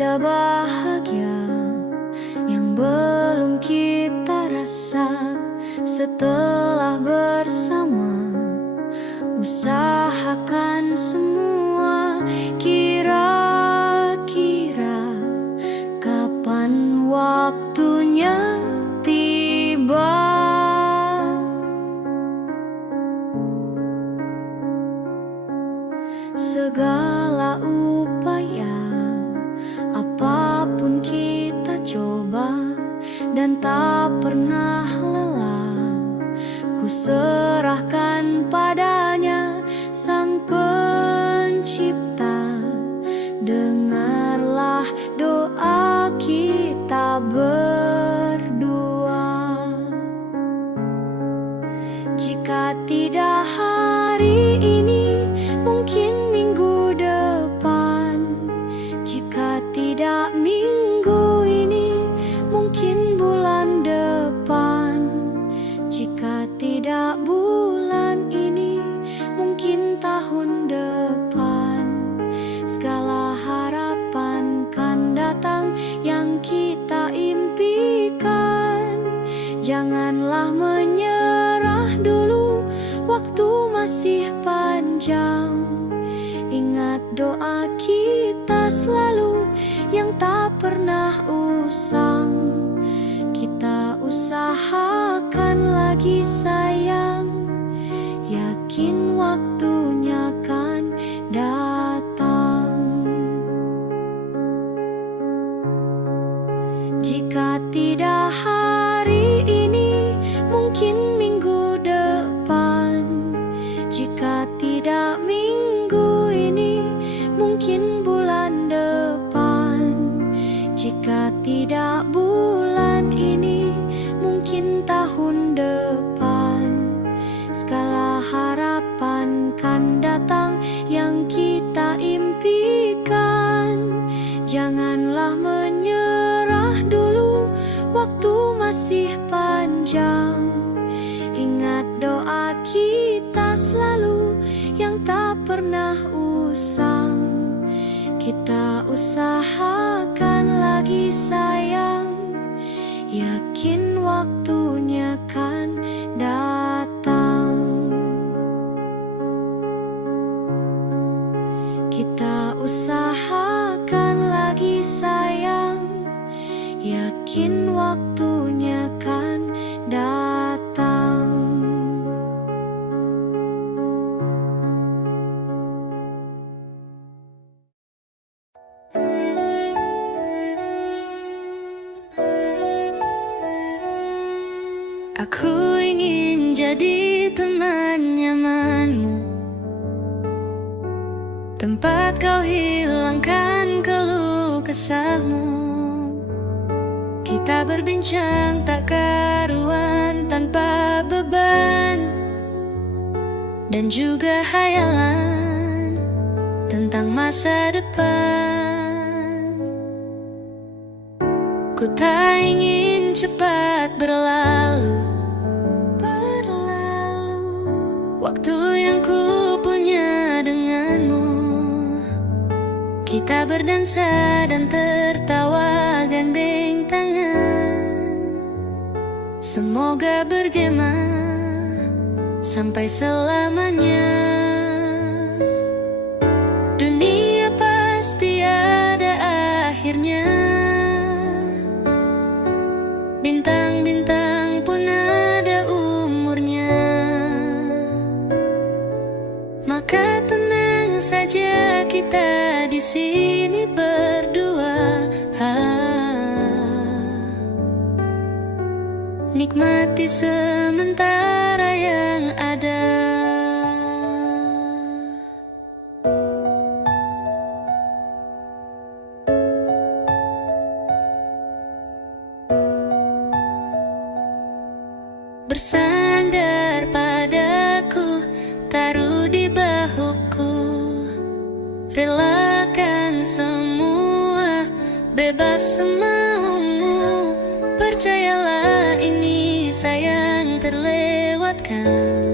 tanda bahagia yang belum kita rasa. Setelah bersama, usahakan semua. Kira-kira kapan waktunya tiba? Segala upaya, apapun kita coba, dan tak pernah lelah. Ku serahkan padanya, Sang Pencipta. Dengarlah doa kita berdua. Jika tidak hari ini, mungkin minggu depan. Jika tidak minggu ini, mungkin bulan depan. Jika tidak bulan ini, mungkin tahun depan. Segala harapan kan datang yang kita impikan. Janganlah menyerah dulu, waktu masih panjang. Ingat doa kita selalu yang tak pernah usang. Kita usahakan lagi sayang, yakin waktunya kan datang. Jika tidak hari ini, mungkin minggu depan. Jika tidak minggu ini, mungkin bulan depan. Jika tidak bulan ini, mungkin tahun depan. Segala harapan kan datang yang kita impikan. Janganlah menyerah dulu, waktu masih panjang. Ingat doa kita selalu yang tak pernah usang. Kita usahakan lagi sayang, yakin waktunya kan datang. Kita usahakan lagi sayang, yakin waktunya kan datang. Aku ingin jadi teman nyamanmu, tempat kau hilangkan keluh kesahmu. Kita berbincang tak karuan tanpa beban, dan juga hayalan tentang masa depan. Ku tak ingin cepat berlalu waktu yang ku punya denganmu. Kita berdansa dan tertawa gandeng tangan. Semoga bergema sampai selamanya. Dunia pasti ada akhirnya. Bintang-bintang pun ada umurnya. Maka tenang saja kita di sini berdua. Nikmati sementara yang ada. Bersandar padaku, taruh di bahuku. Relakan semua, bebas semaumu. Percayalah ini sayang terlewatkan.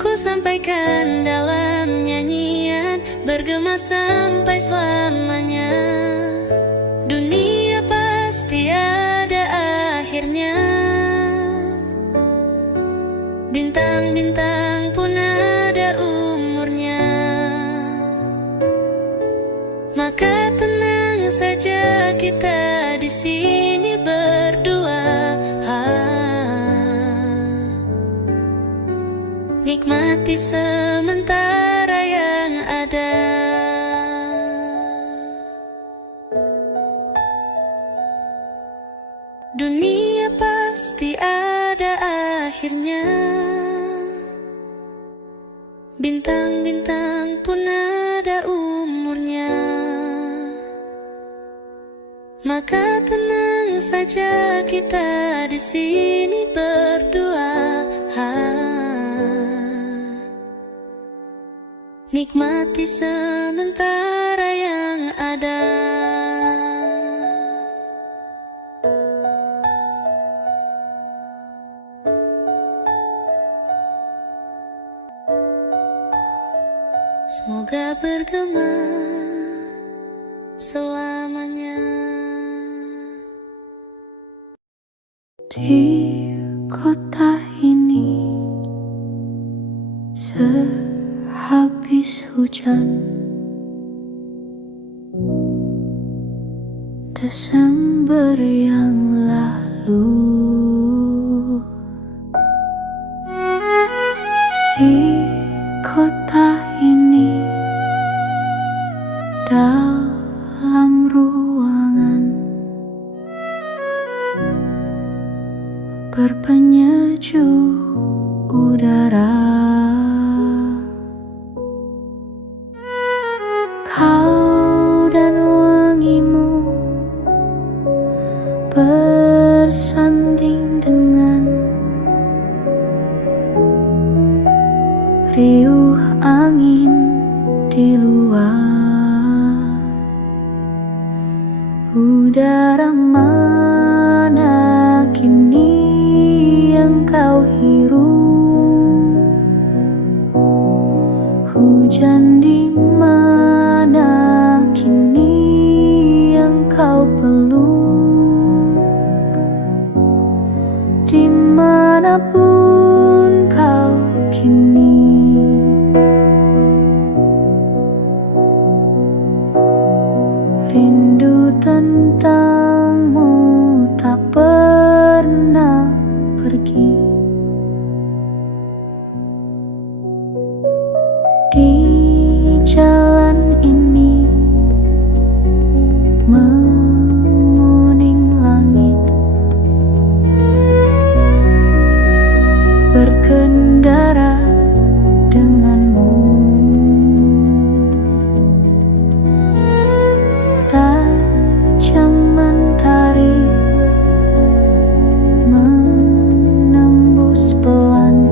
Ku sampaikan dalam nyanyian bergema sampai selamanya. Dunia pasti ada akhirnya, bintang-bintang pun ada umurnya. Maka tenang saja kita di sini berdua, nikmati sementara yang ada. Dunia pasti ada akhirnya, bintang-bintang pun ada umurnya. Maka tenang saja kita di sini berdua, nikmati sementara yang ada. Semoga bergema selamanya. Di kota ini sehabis hujan Desember yang lalu, di kota ini dalam ruangan berpenyejuk udara, kau dan wangimu bersanding dengan riuh angin di luar. Udara mana kini yang kau hirup? Hujan di mana kini yang kau peluk? Dimanapun kau kini, rindu tentangmu tak pernah pergi. Di jalan ini menguning langit, berkendara denganmu. Tajam mentari menembus pelan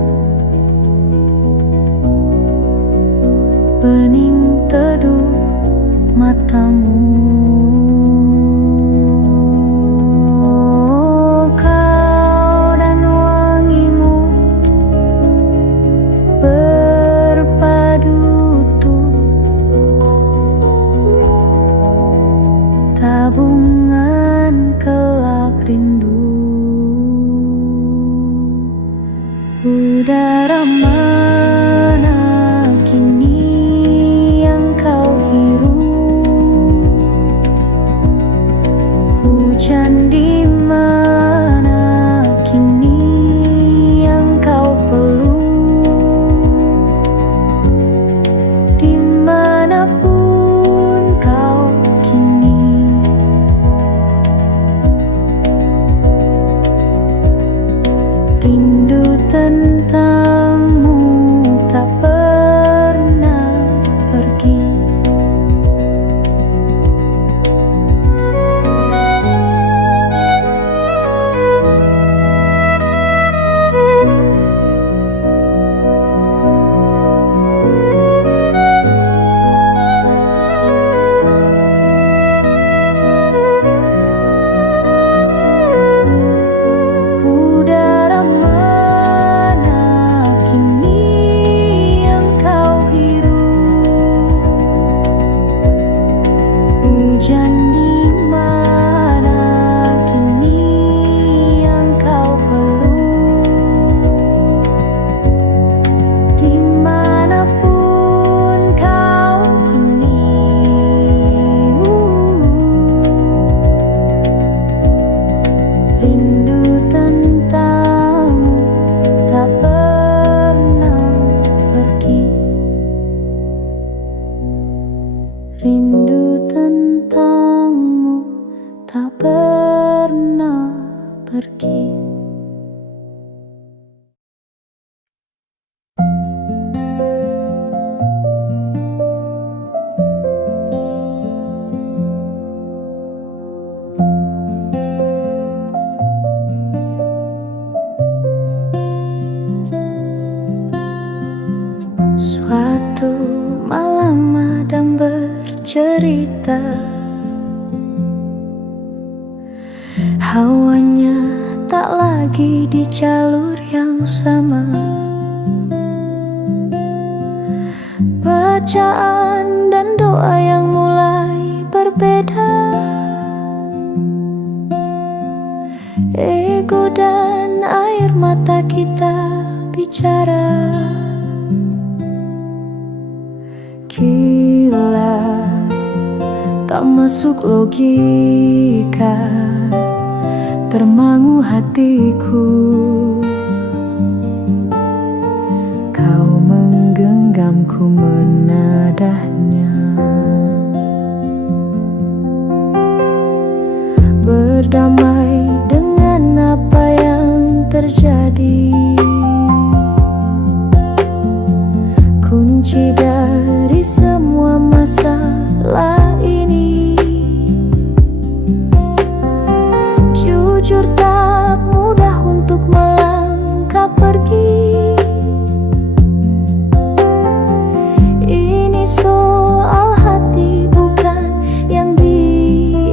bening teduh matamu. Kau dan wangimu berpadu utuh, tabungan kelak rindu. Udara mana kini yang kau hirup? Hujan di mana kini yang kau peluk? Dimanapun kau kini, rindu tentangmu tak pernah pergi. pernah pergi. Suatu malam Adam bercerita, hawanya tak lagi di jalur yang sama. Bacaan dan doa yang mulai berbeda. Ego dan air mata kita bicara. Gila, tak masuk logika, termangu hatiku. Kau menggenggamku menadahnya, berdamai dengan apa yang terjadi. Kunci dari semua masalah ini, jujur tak mudah untuk melangkah pergi. Ini soal hati bukan yang diyakini.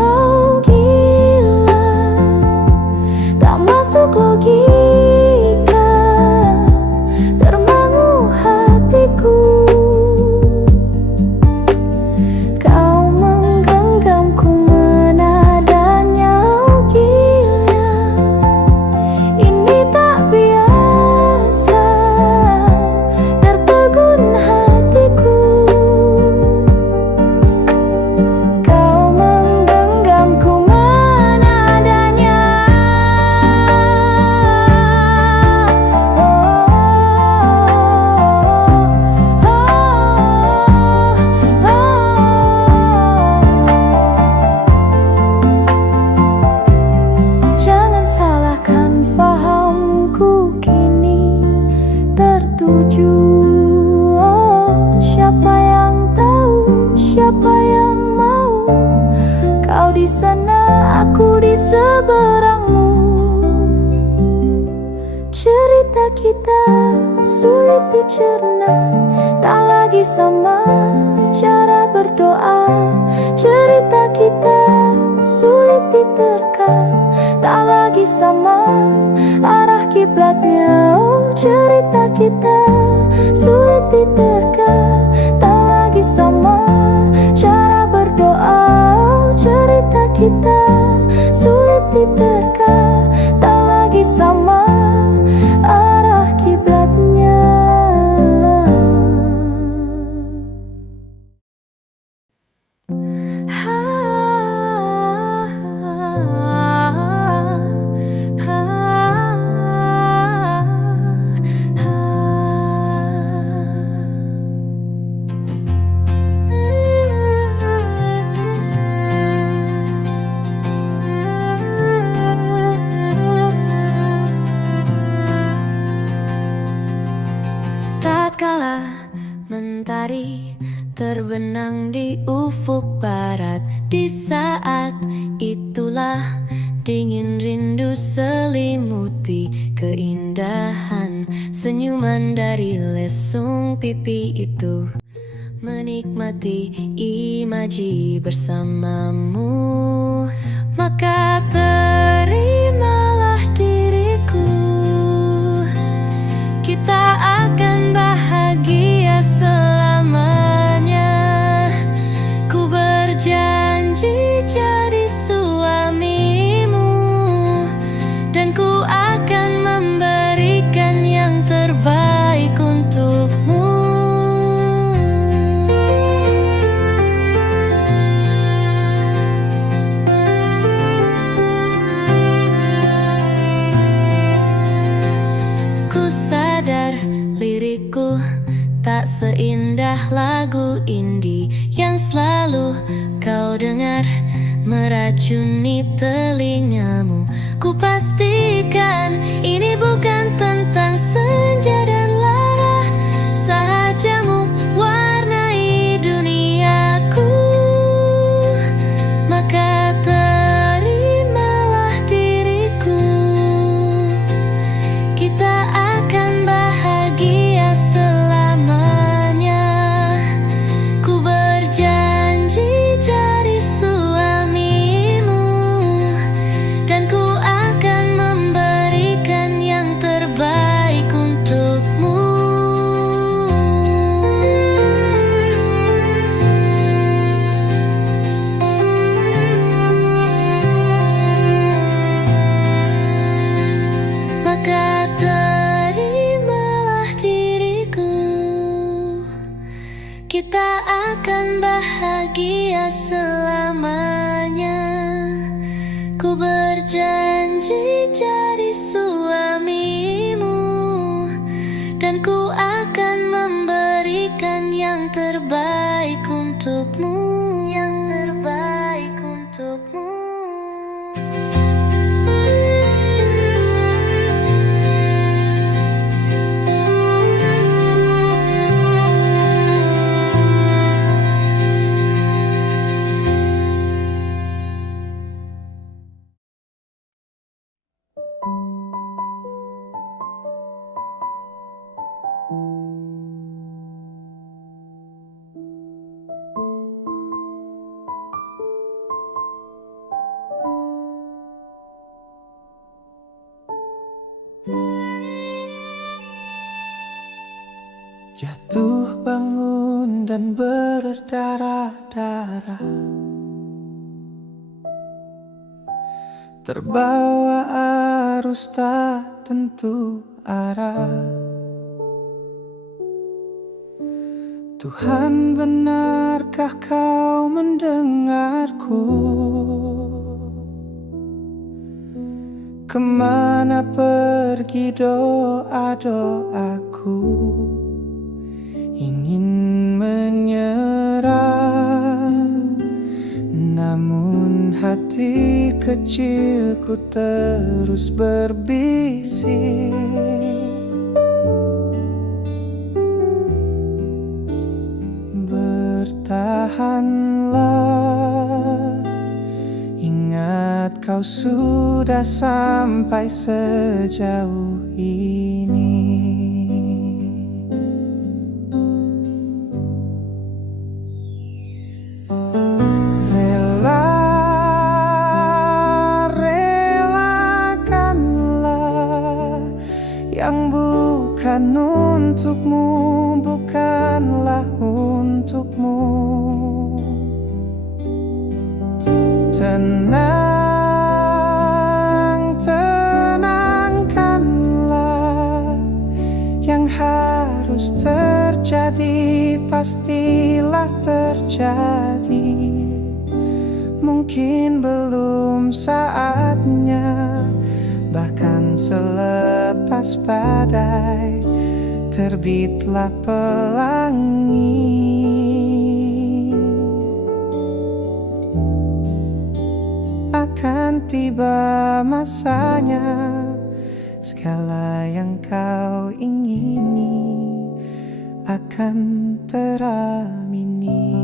Oh gila, tak masuk logika, termangu hatiku. Kau menggenggamku menadanya. Oh gila, ini tak biasa, tertegun hatiku. Kau menggenggamku menadanya. Jangan salahkan fahamku kini tertuju. Oh, siapa yang tahu, siapa yang mau? Kau di sana, aku di seberangmu. Cerita kita sulit dicerna, tak lagi sama cara berdoa. Cerita kita sulit diterka, tak lagi sama arah kiblatnya. Oh, cerita kita sulit diterka, tak lagi sama cara berdoa. Oh, cerita kita sulit diterka, tak lagi sama arah kiblatnya. Tatkala mentari terbenam di ufuk barat, di saat itulah dingin rindu selimuti keindahan senyuman dari lesung pipi itu. Menikmati imaji bersamamu, maka terimalah diriku. Kita akan bahagia selamanya. Ku berjanji jadi suamimu, dan ku akan memberikan yang terbaik untukmu. mendengar meracuni telingamu. Ku pastikan ini bukan tentang senja dan lara. Sahajamu warnai duniaku, maka terimalah diriku. Kita akan bahagia selamanya. Ku berjanji jadi suamimu, dan ku akan memberikan yang terbaik untukmu. Maka terimalah diriku. Kita akan bahagia selamanya. Ku berjanji jadi suamimu, dan ku akan memberikan yang terbaik untukmu. Yang terbaik untukmu. Jatuh bangun dan berdarah-darah, terbawa arus tak tentu arah. Tuhan, benarkah kau mendengarku? Kemana pergi doa-doaku? Ingin menyerah, namun hati kecilku terus berbisik. Bertahanlah, ingat kau sudah sampai sejauh ini. Yang bukan untukmu, bukanlah untukmu. Tenang, tenangkanlah. Yang harus terjadi pastilah terjadi. Mungkin belum saatnya, bahkan selepas badai terbitlah pelangi. Akan tiba masanya, segala yang kau ingini akan teramini.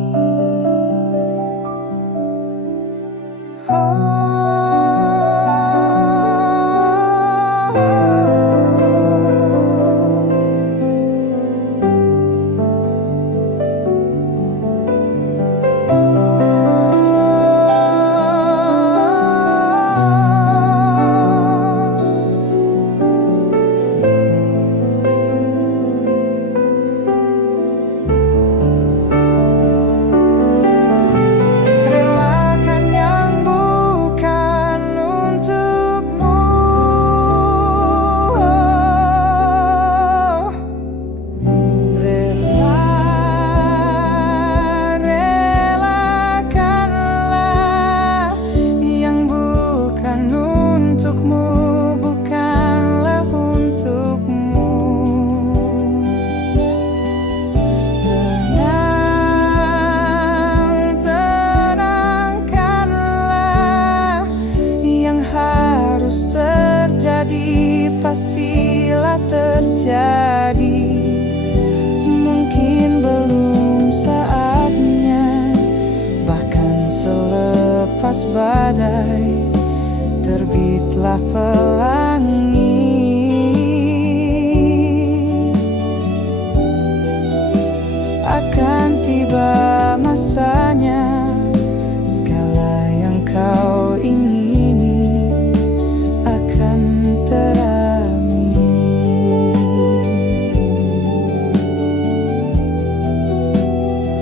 lepas badai, terbitlah pelangi. Akan tiba masanya, segala yang kau ingini akan teramini.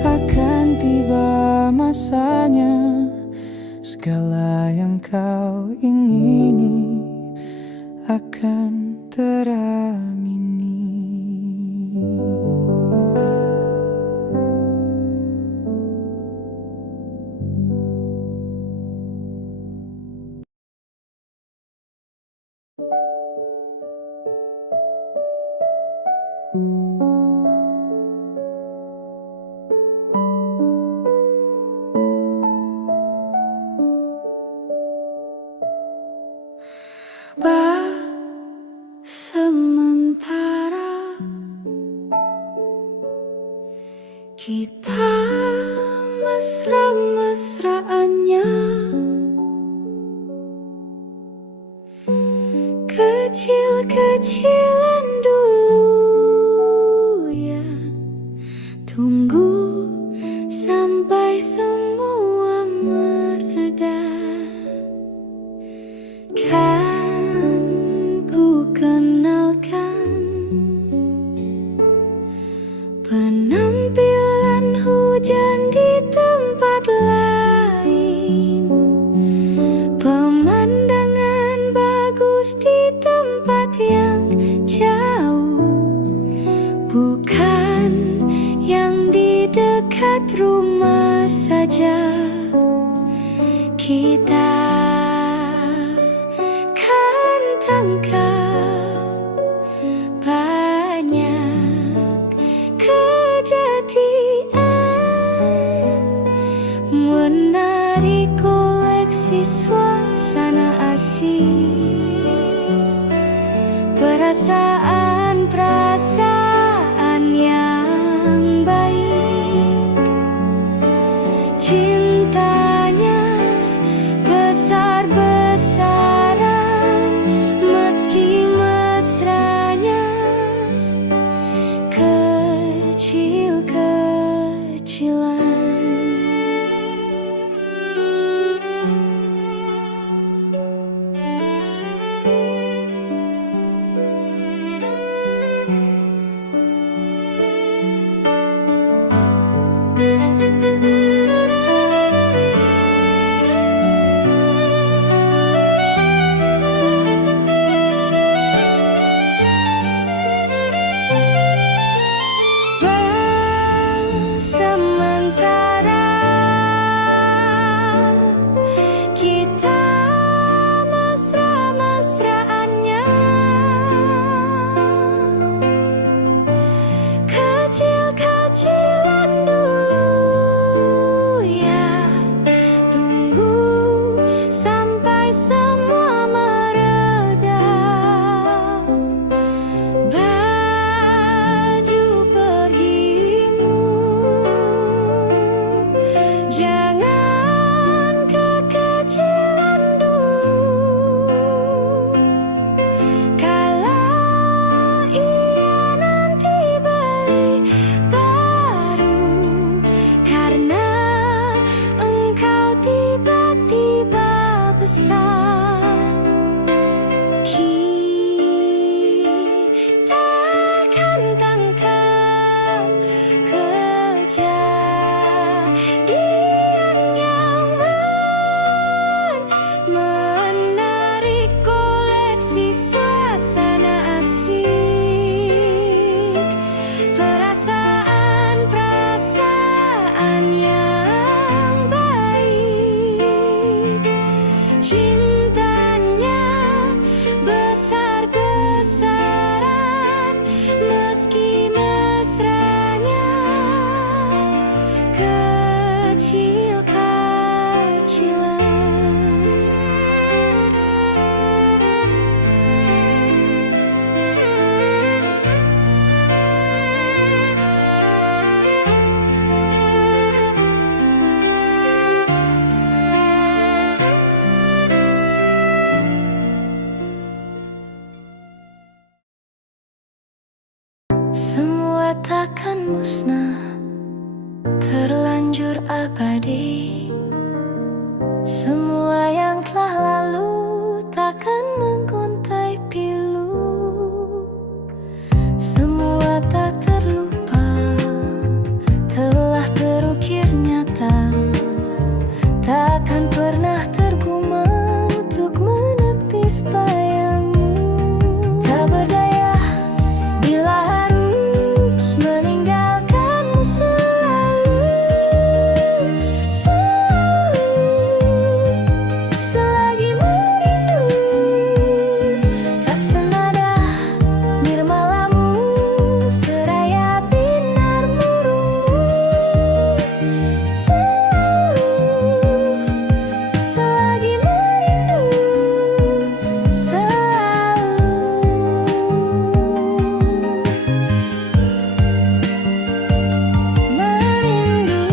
Akan tiba masanya, segala yang kau ingini akan teramini. Sementara kita mesra-mesraannya, kecil-kecilan dulu ya. Tunggu sampai semua mereda. Kan ku kenalkan penampilan hujan di tempat lain, pemandangan bagus di tempat yang jauh, bukan yang di dekat rumah saja. Kita kan tangkap banyak kejadian, menarik koleksi suasana asing, perasaan-perasaan yang baik. Cintanya besar-besaran, meski mesranya kecil-kecilan. Sementara kita mesra-mesraannya, kecil-kecilan dulu ya. Tunggu sampai semua mereda. Baju pergimu jangan kekecilan dulu. Kalau ia nanti beli baru, karena engkau tiba-tiba besar, kita akan tangkap kejadian yang menarik koleksi suasana asik, perasaan-perasaan yang baik. Cinta Semua takkan musnah, terlanjur abadi. Semua yang telah lalu takkan mengontai pilu. Semua tak terlupa, telah terukir nyata. Takkan pernah tergumam untuk menepis bayangmu. Tak berdaya bila harus meninggalkanmu selalu. Selalu, selagi merindu. Tak senada nirmalamu, seraya binar murungmu. Selalu, selagi merindu. Selalu merindu.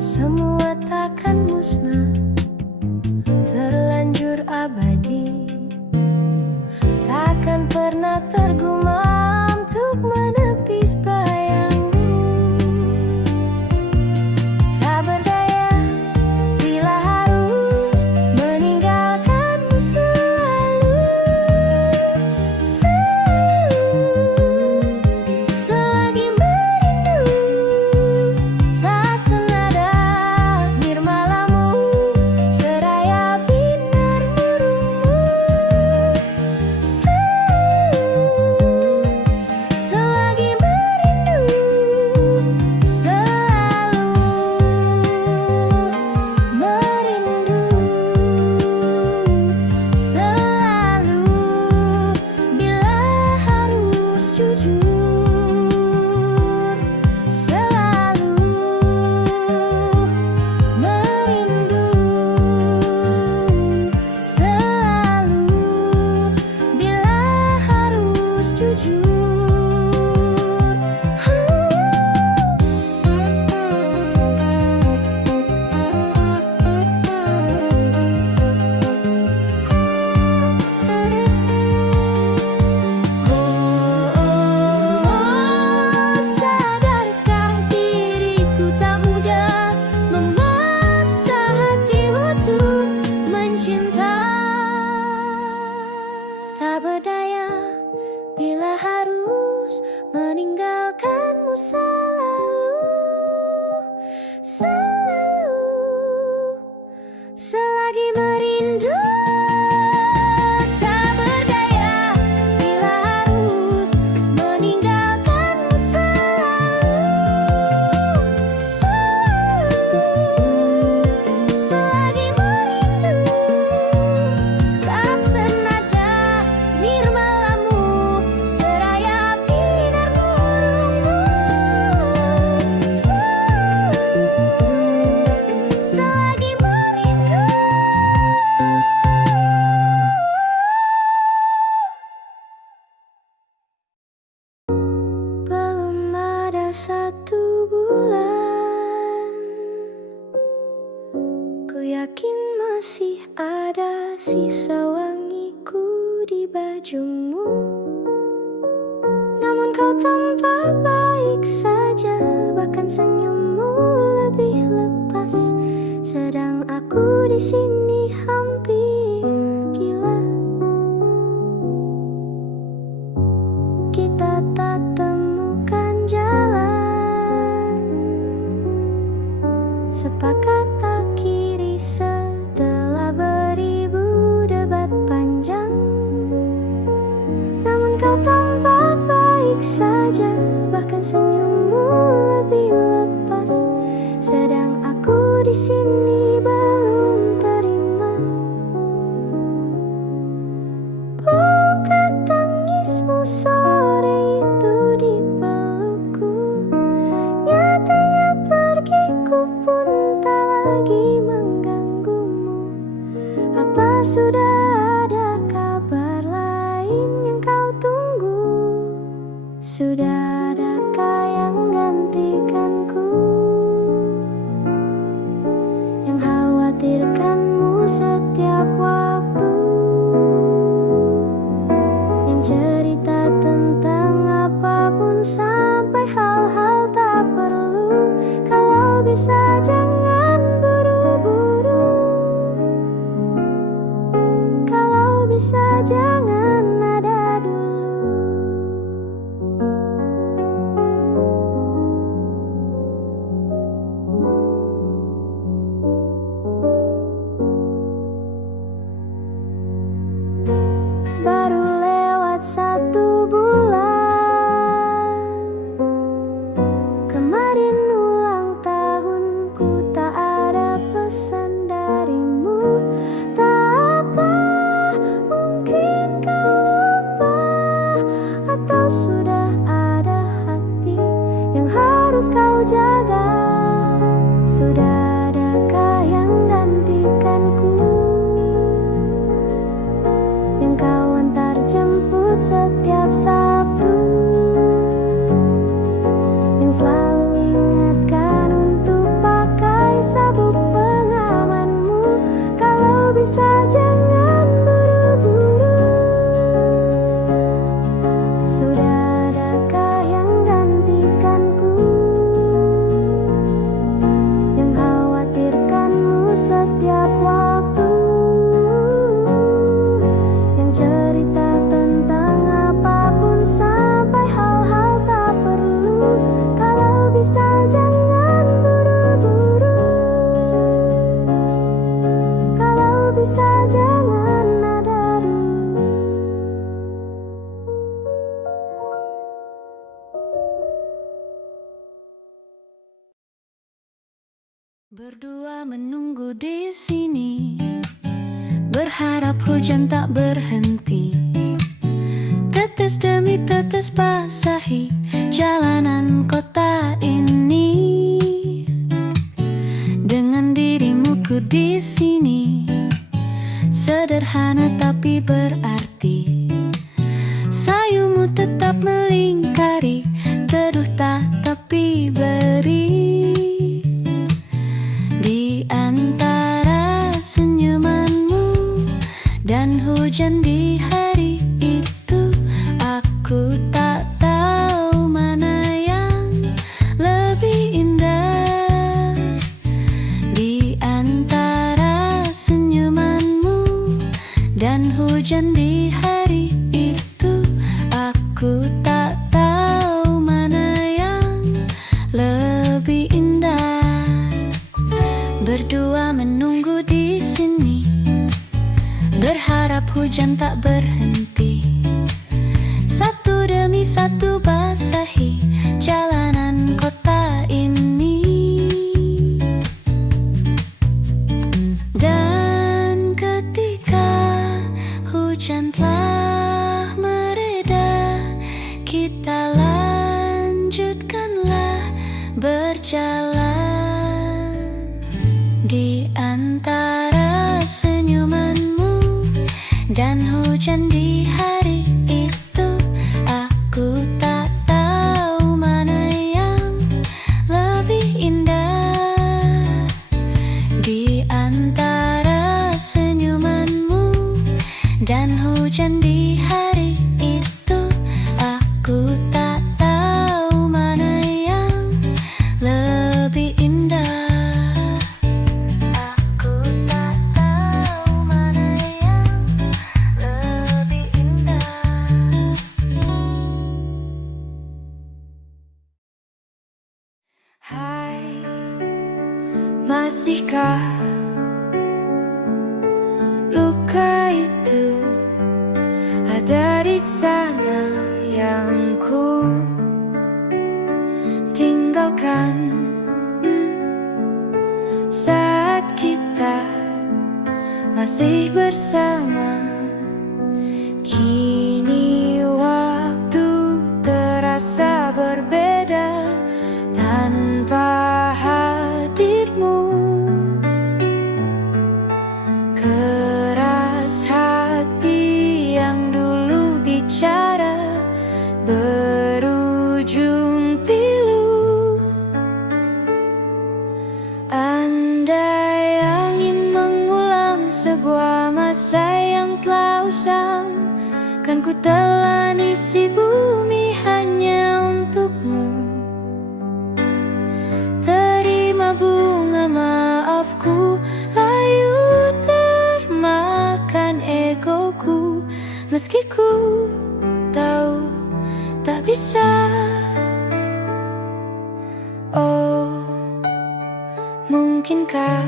Semua takkan musnah, terlanjur abadi. Takkan pernah tergumam untuk menepis bayangmu. Tak berdaya bila harus meninggalkanmu selalu. Selalu, selagi merindu. Tak senada nirmalamu, seraya binar murungmu. Selalu, selagi merindu. Selalu merindu. Selalu bila harus jujur. Selalu merindu. Selalu bila harus jujur. Sadarkah diriku tak mudah memaksa hati untuk mencinta. Tak berdaya bila harus meninggalkanmu selalu. Selalu, selagi merindu. Tak berdaya bila harus meninggalkanmu selalu. Selalu, selagi merindu. Tak senada nirmalamu, seraya binar murungmu. Selalu, selagi merindu. Belum ada 1 bulan, ku yakin masih ada sisa wangiku di bajumu. Namun kau tampak baik saja, bahkan senyummu lebih lepas. Sedang aku di sini hampir gila. Kita tak temukan jalan, sepakat akhiri setelah beribu debat panjang. Namun kau tampak baik saja, bahkan senyummu lebih lepas. Sedang aku di sini belum terima. Bukan tangismu sore itu di pelukku. Nyatanya pergiku pun tak lagi mengganggumu. Apa sudah ada kabar lain yang kau tunggu? Sudah adakah yang gantikanku? sampai hal-hal tak perlu. Kalau bisa jangan buru-buru. Kalau bisa jangan ada dulu. Baru lewat 1 bulan, kemarin ulang tahunku, tak ada pesan darimu. Tak apa, mungkin kau lupa, atau sudah ada hati yang harus kau jaga. Sudah adakah yang gantikanku, yang kau antar jemput setiap Sabtu, yang selalu ingatkan untuk pakai sabuk pengamanmu. Kalau bisa jangan buru-buru. Sudah adakah yang gantikanku, yang khawatirkanmu setiap waktu, yang cerita tentang apapun sampai hal-hal tak perlu. Kalau bisa jangan buru-buru. Kalau bisa jangan ada dulu. Berdua menunggu di sini, berharap hujan tak berhenti. Tetes demi tetes basahi jalanan kota ini. Dengan dirimu ku di sini, sederhana tapi berarti. Sayumu tetap melingkari, teduh tak tapi beri. Di antara senyumanmu dan hujan di hari itu, aku tak tahu mana yang lebih indah. Di antara senyumanmu dan hujan di hari itu, aku tak tahu mana yang lebih indah. Berdua menunggu di sini, berharap hujan tak berhenti. Satu demi satu basahi jalanan kota ini. Dan ketika hujan telah mereda, kita lanjutkanlah berjalan. Di antara senyumanmu dan hujan di hari itu, aku tak tahu mana yang lebih indah. Di antara senyumanmu dan hujan di hari itu, aku tak tahu mana yang lebih indah. Hai, masihkah luka itu ada di sana yang ku tinggalkan saat kita masih bersama? Kini waktu terasa berbeda tanpa hadirmu. Keras hati yang dulu bicara berujung pilu. Andai angin mengulang sebuah masa yang meski ku tahu tak bisa. Oh, mungkinkah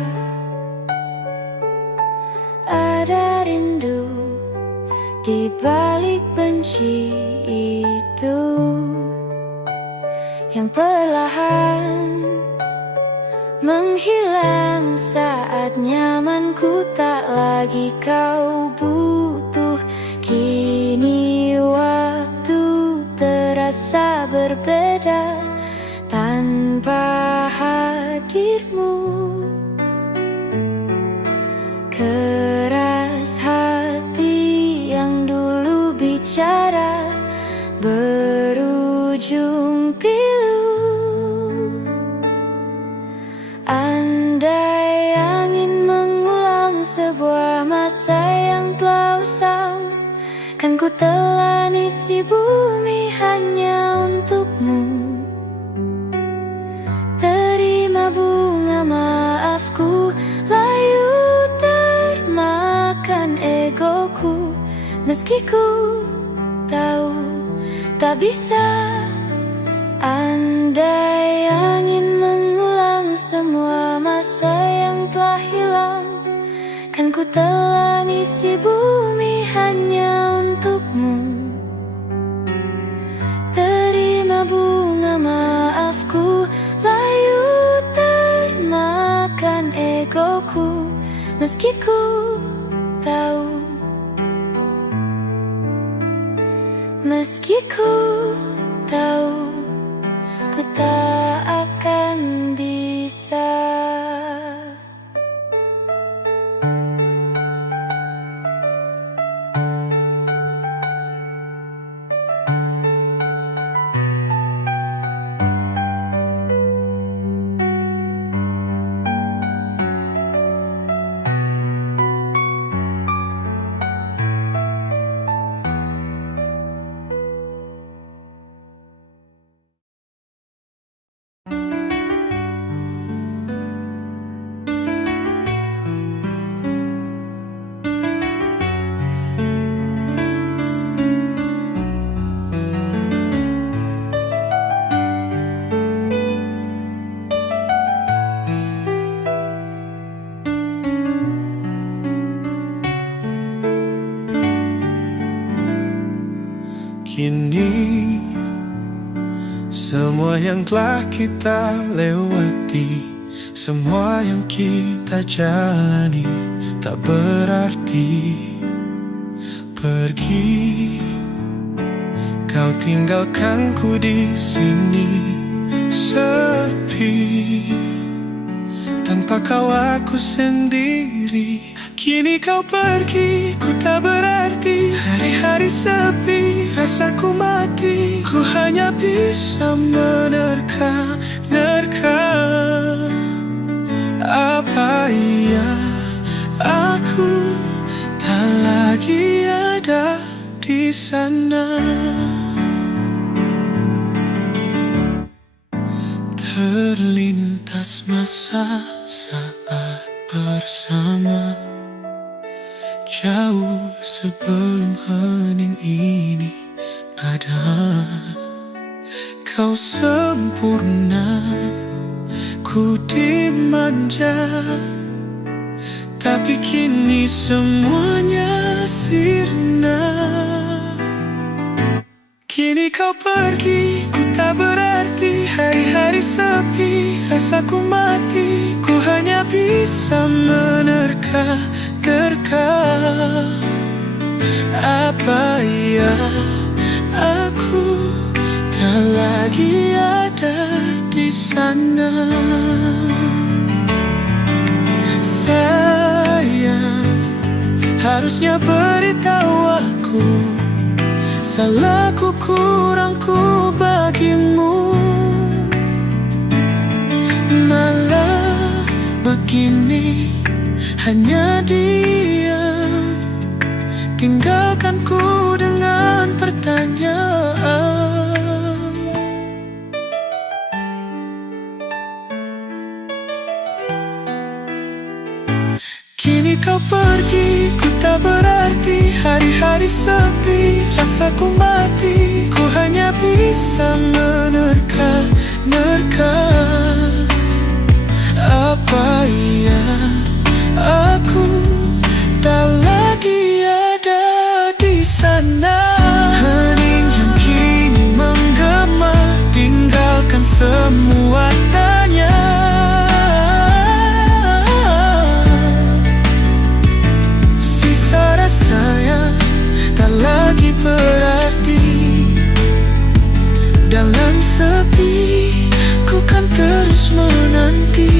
ada rindu di balik benci itu yang perlahan menghilang saat nyamanku tak lagi kau butuh. Kini waktu terasa berbeda tanpa hadirmu. Keras hati yang dulu bicara berujung pilu. Andai angin mengulang sebuah masa yang telah usang, kan ku telan isi bumi hanya untukmu. Terima bunga maafku, layu termakan egoku, meski ku tahu tak bisa. Andai angin mengulang semua masa yang telah hilang, kan ku telan isi bumi hanya untukmu. Terima bunga maafku, layu termakan egoku, meski ku tahu, meski ku tahu, ku tak akan bisa. Kini semua yang telah kita lewati, semua yang kita jalani tak berarti. Pergi, kau tinggalkanku di sini sepi. Tanpa kau aku sendiri. Kini kau pergi, ku tak berarti. Hari-hari sepi, rasaku mati. Ku hanya bisa menerka-nerka. Apa iya aku tak lagi ada di sana? Terlintas masa saat bersama, jauh sebelum hening ini ada. Kau sempurna, ku dimanja, tapi kini semuanya sirna. Kini kau pergi, ku tak berarti. Hari-hari sepi, rasaku mati. Ku hanya bisa menerka-nerka. Apa ya aku tak lagi ada di sana? Sayang, harusnya beritahu aku. Salahku, kurangku bagimu. Malah begini, hanya diam, tinggalkanku dengan pertanyaan. Kini kau pergi, ku tak berarti. Hari-hari sepi, rasaku mati. Ku hanya bisa menerka-nerka. Apa iya aku tak lagi ada di sana? Hening yang kini menggema, tinggalkan semua tanya. Sisa rasa yang tak lagi berarti. Dalam sepi, ku kan terus menanti.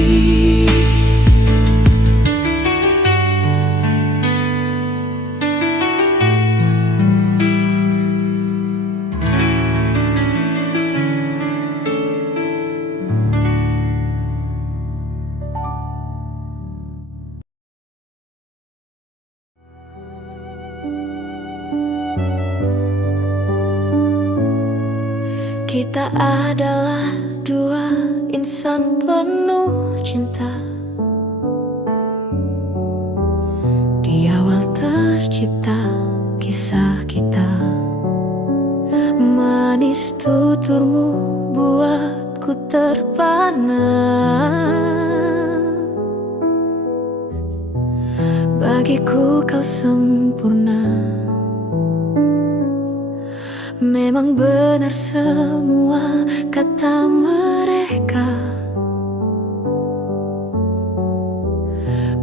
Kita adalah dua insan penuh cinta. Di awal tercipta kisah kita. Manis tuturmu buatku terpana. Bagiku kau sempurna. Memang benar semua kata mereka.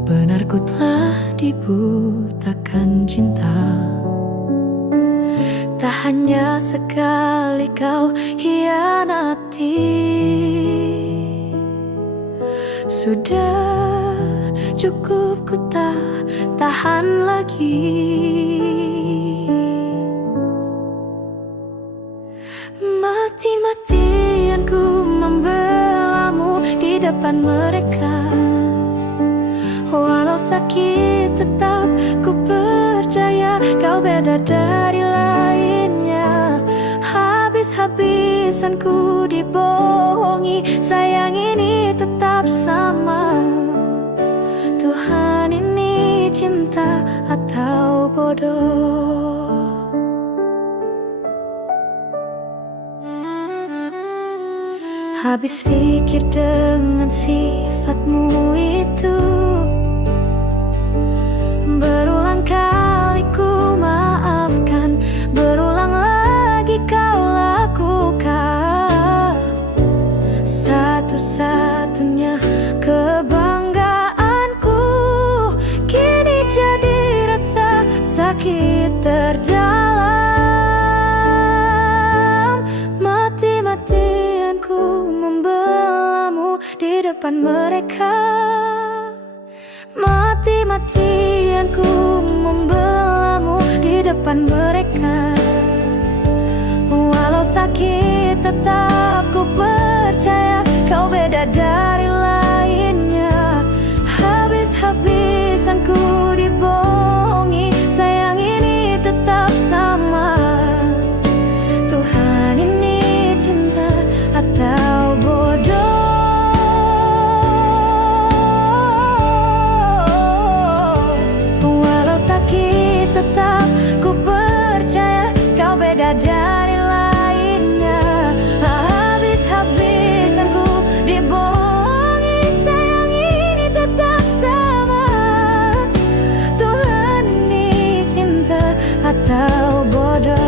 Benar ku telah dibutakan cinta. Tak hanya sekali kau hianati. Sudah cukup ku tak tahan lagi. Mati-matian ku membelamu di depan mereka. Walau sakit tetap ku percaya kau beda dari lainnya. Habis-habisan ku dibohongi. Sayang ini tetap sama. Tuhan ini cinta atau bodoh? Habis pikir dengan sifatmu itu. Berulang kali ku maafkan, berulang lagi kau lakukan. Satu-satunya kebanggaanku kini jadi rasa sakit terdalam. Mati-matian ku membelamu di depan mereka. Mati-matian ku membelamu di depan mereka. Walau sakit tetap ku percaya kau beda dari lainnya. Habis-habisan ku dibohongi. Sayang ini tetap sama. Tuhan ini cinta atau bodoh? Tetap ku percaya kau beda dari lainnya. Habis-habisan ku dibohongi. Sayang ini tetap sama. Tuhan ini cinta atau bodoh?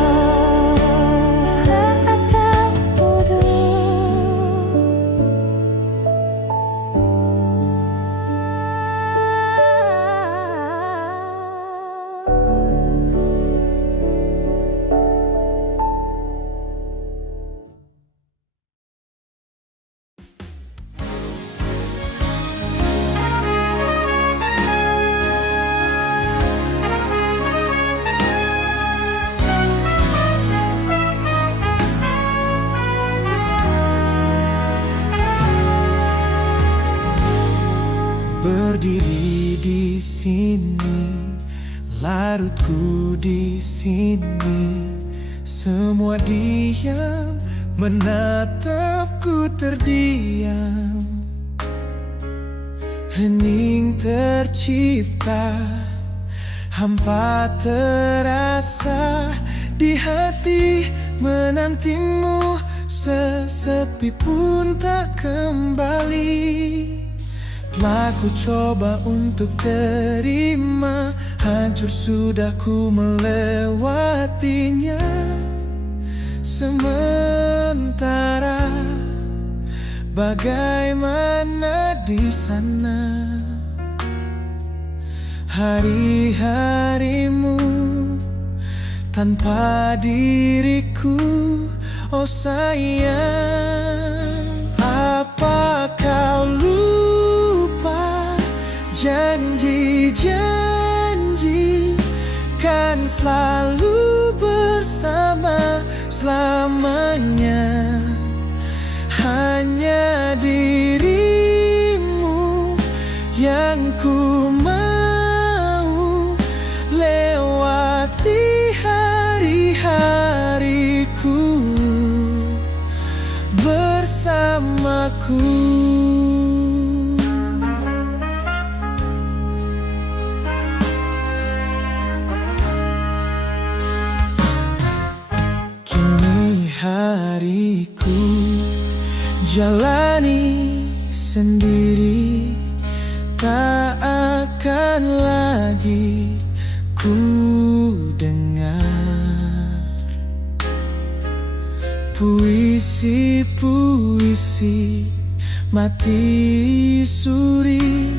Berdiri di sini, larutku di sini. Semua diam, menatapku terdiam. Hening tercipta, hampa terasa di hati menantimu, sesepi pun tak kembali. Telah ku coba untuk terima, hancur sudah ku melewatinya. Sementara bagaimana di sana hari-harimu tanpa diriku, oh sayang. Apa kau lupa janji-janji kan selalu bersama selamanya? Hanya dirimu yang ku mau, lewati hari-hariku bersamaku. Kini hariku jalani sendiri, tak akan lagi ku dengar puisi-puisi mati suri,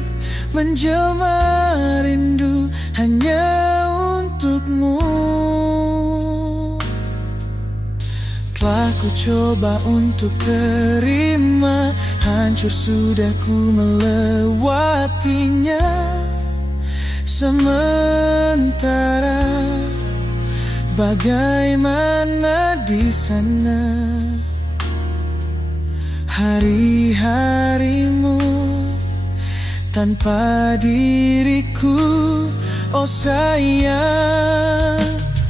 menjelma rindu hanya untukmu. Telah ku coba untuk terima, hancur sudah ku melewatinya. Sementara bagaimana di sana hari-harimu tanpa diriku, oh sayang.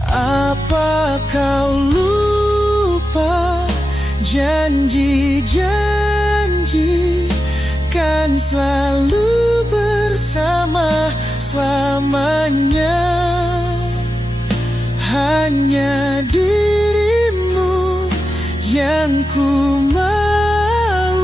Apa kau lupa janji-janji kan selalu bersama selamanya? Hanya dirimu yang ku mau,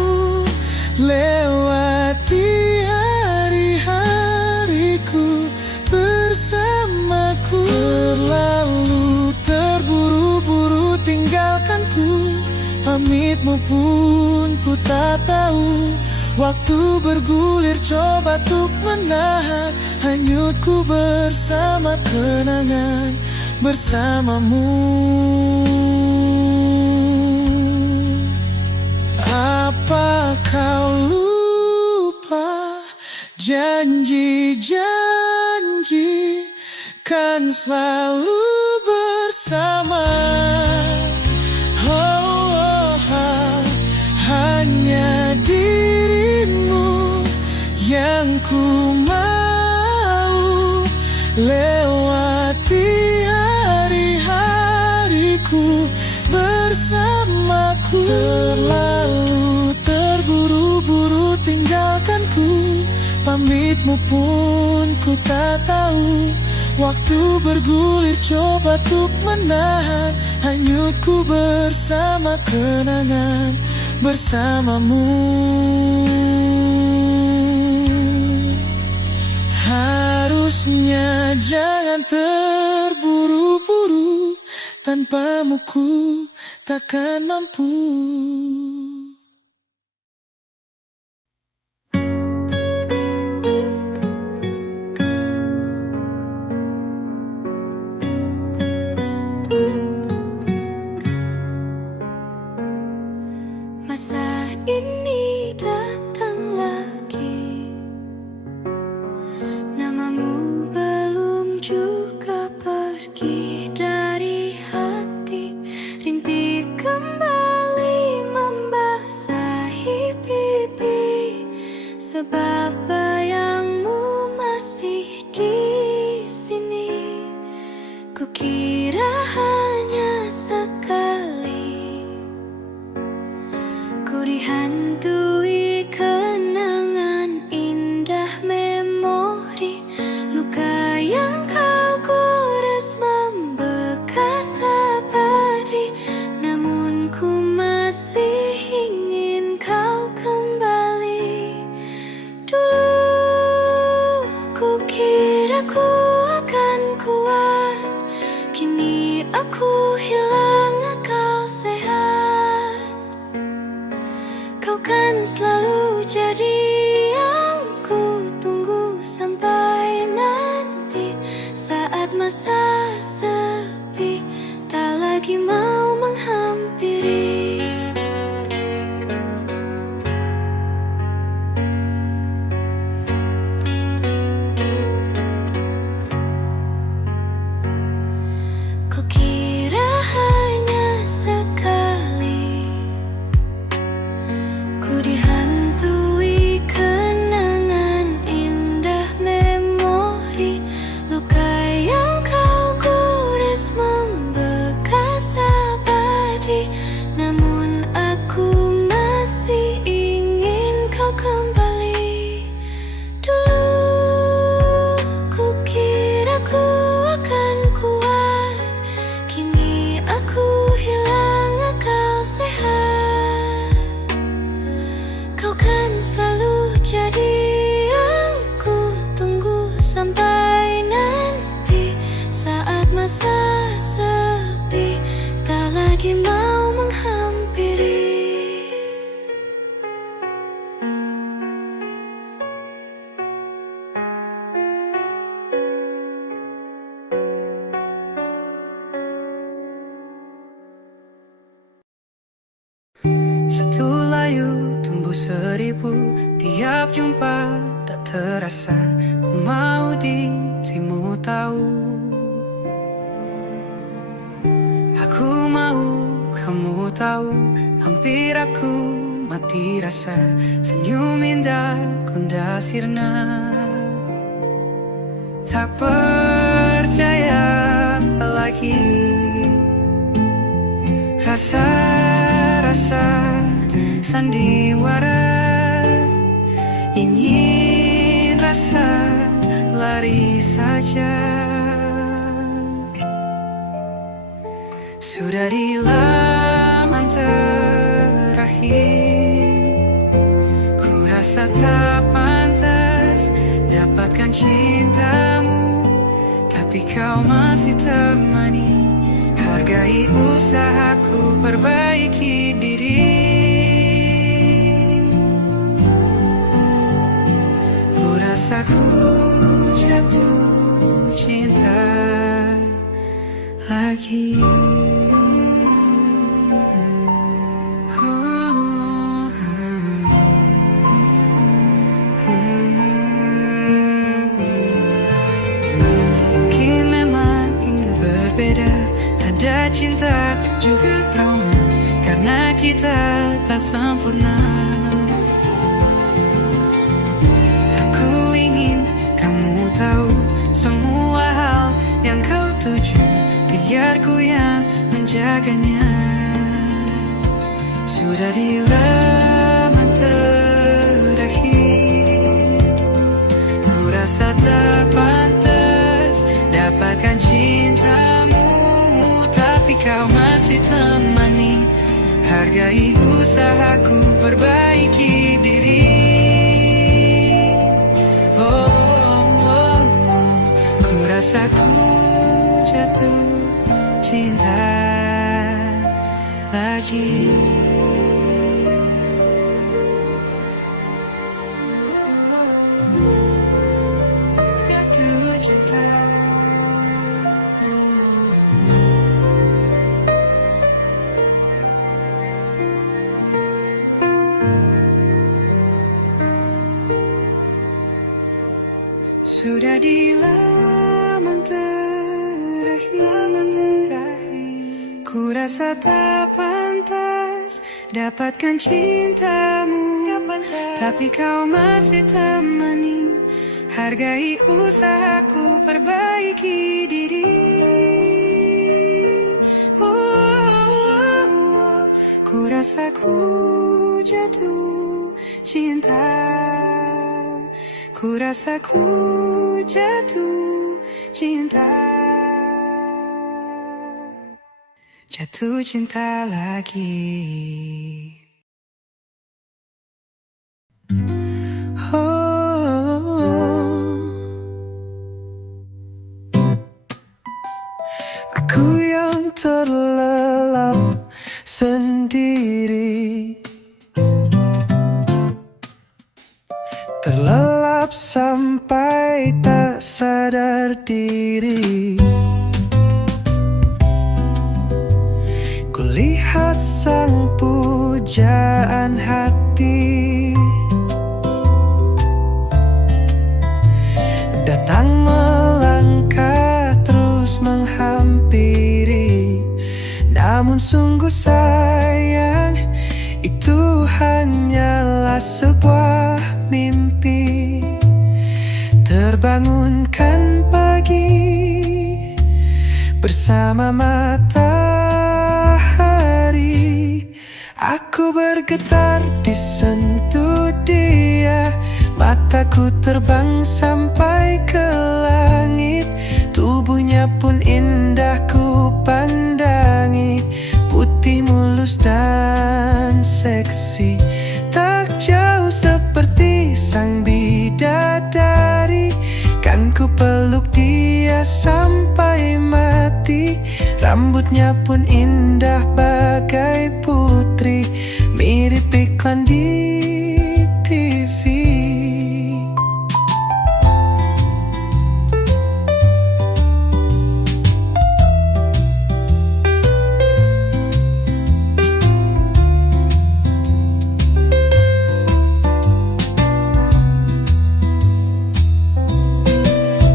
lewati hari-hariku bersamaku. Terlalu terburu-buru tinggalkanku, pamitmu pun ku tak tahu. Waktu bergulir coba untuk menahan hanyutku bersama kenangan bersamamu. Apa kau lupa janji-janji kan selalu bersama? Hanya dirimu yang ku mau, lewati hari-hariku bersamaku. Terlalu terburu-buru tinggalkanku, pamitmu pun ku tak tahu. Waktu bergulir coba untuk menahan hanyutku bersama kenangan bersamamu. Harusnya jangan terburu-buru, tanpamu ku takkan mampu. Masa ini datang lagi, namamu belum juga pergi dari hati. Rintik kembali membasahi pipi, sebab bayangmu masih di sini. Kukira hanya sekali ku dihantui kenangan indah memori. Kau kan selalu jadi yang ku tunggu sampai nanti. Saat masa sepi tak lagi mau menghampiri. Kukira hanya sekali ku dihantui kenangan indah memori. Luka yang kau gores membekas abadi. Namun aku masih ingin kau kembali. Dulu kukira ku akan kuat, kini aku hilang akal sehat. Kau kan selalu jadi yang ku tunggu sampai nanti. Saat masa sepi tak lagi mau menghampiri. Satu layu tumbuh seribu, tiap jumpa tak terasa. Ku mau dirimu tahu, aku mau kamu tahu. Hampir aku mati rasa, senyum indah gundah sirna. Tak percaya lagi, rasa-rasa sandiwara. Ingin rasa lari saja. Sudah di laman terakhir, ku rasa tak pantas dapatkan cintamu, tapi kau masih temani. Hargai usahaku perbaiki diri. Ku rasa ku jatuh cinta lagi. Mungkin memang ingin berbeda, ada cinta juga trauma, karena kita tak sempurna. Aku ingin kamu tahu semua hal yang kau tuju, biar ku yang menjaganya. Sudah di laman terakhir, ku rasa tak pantas dapatkan cintamu, tapi kau masih temani. Hargai usahaku perbaiki diri. Ku rasa ku jatuh cinta lagi. Jatuh cinta. Sudah di laman terakhir, ku rasa tak pantas dapatkan cintamu, tapi kau masih temani. Hargai usahaku perbaiki diri. Ku rasa ku jatuh cinta. Ku rasa ku jatuh cinta. Jatuh cinta lagi. Aku yang terlelap sendiri, terlelap sampai tak sadar diri. Kulihat sang pujaan hati datang melangkah terus menghampiri. Namun sungguh sayang, itu hanyalah sebuah mimpi. Terbangunkan pagi bersama matahari. Aku bergetar disentuh dia, mataku terbang sampai ke langit. Tubuhnya pun indah ku pandangi, putih mulus dan seksi, tak jauh seperti sang bidadari. Kan ku peluk dia sampai mati. Rambutnya pun indah bagai putri, mirip iklan di TV.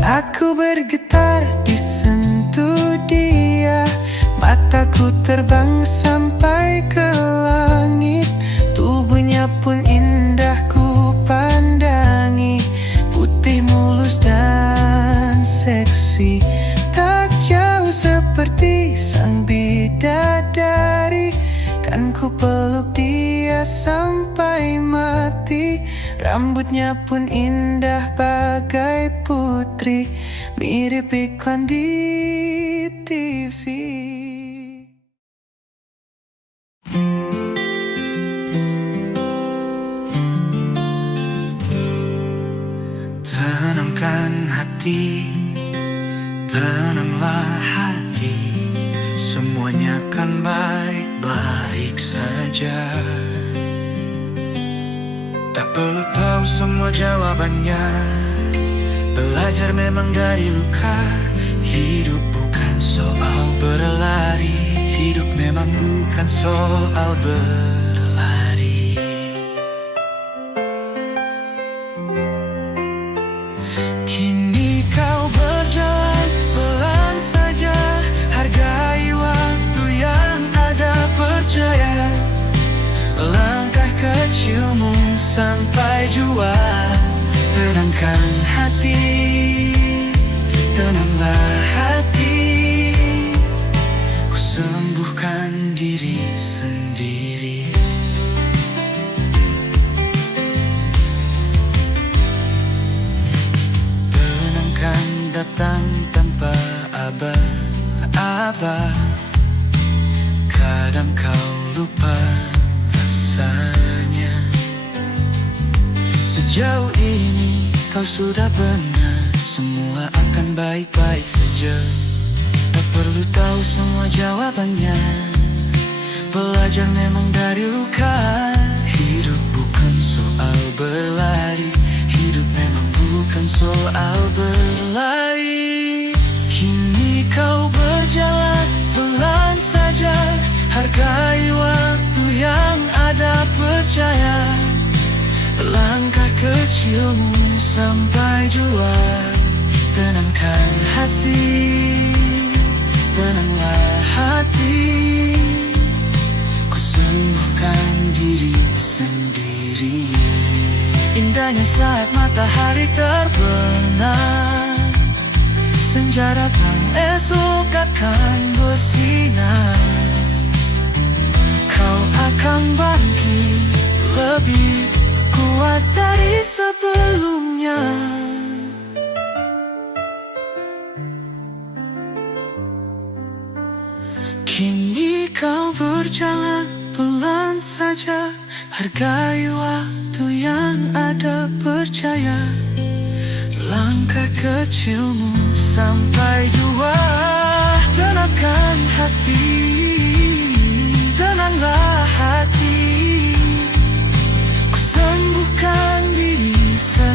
Aku bergetar disentuh dia, mataku terbang sampai ke langit. Tubuhnya pun indah ku pandangi, putih mulus dan seksi, tak jauh seperti sang bidadari. Kan ku peluk dia sampai mati. Rambutnya pun indah bagai putri, mirip iklan di TV. Tenangkan hati, tenanglah hati, semuanya kan baik-baik saja. Tak perlu tahu semua jawabannya, belajar memang dari luka. Hidup bukan soal berlari, hidup memang bukan soal berlari. Kini kau berjalan pelan saja, hargai waktu yang ada, percaya langkah kecilmu sampai jua. Tenangkan hati, tenanglah hati, ku sembuhkan diri sendiri. Tenangkan datang tanpa aba-aba, kadang kau lupa rasanya. Sejauh ini kau sudah benar, semua akan baik-baik saja. Tak perlu tahu semua jawabannya, belajar memang dari luka. Hidup bukan soal berlari, hidup memang bukan soal berlari. Kini kau berjalan pelan saja, hargai waktu yang ada, percaya langkah kecilmu sampai jua. Tenangkan hati, tenanglah hati, ku sembuhkan diri sendiri. Indahnya saat matahari terbenam, senja datang esok akan bersinar. Kau akan bangkit lebih kuat dari sebelumnya. Kini kau berjalan pelan saja, hargai waktu yang ada, percaya langkah kecilmu sampai jua. Tenangkan hati, tenanglah hati, ku sembuhkan diri sendiri.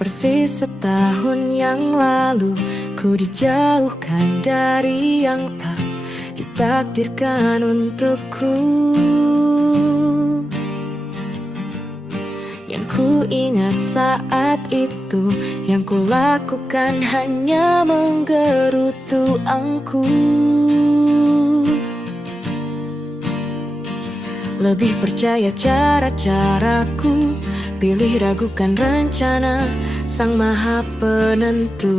Persis setahun yang lalu ku dijauhkan dari yang tak ditakdirkan untukku. Yang ku ingat saat itu, yang ku lakukan hanya menggerutu angku. Lebih percaya cara-caraku, pilih ragukan rencana Sang Maha Penentu.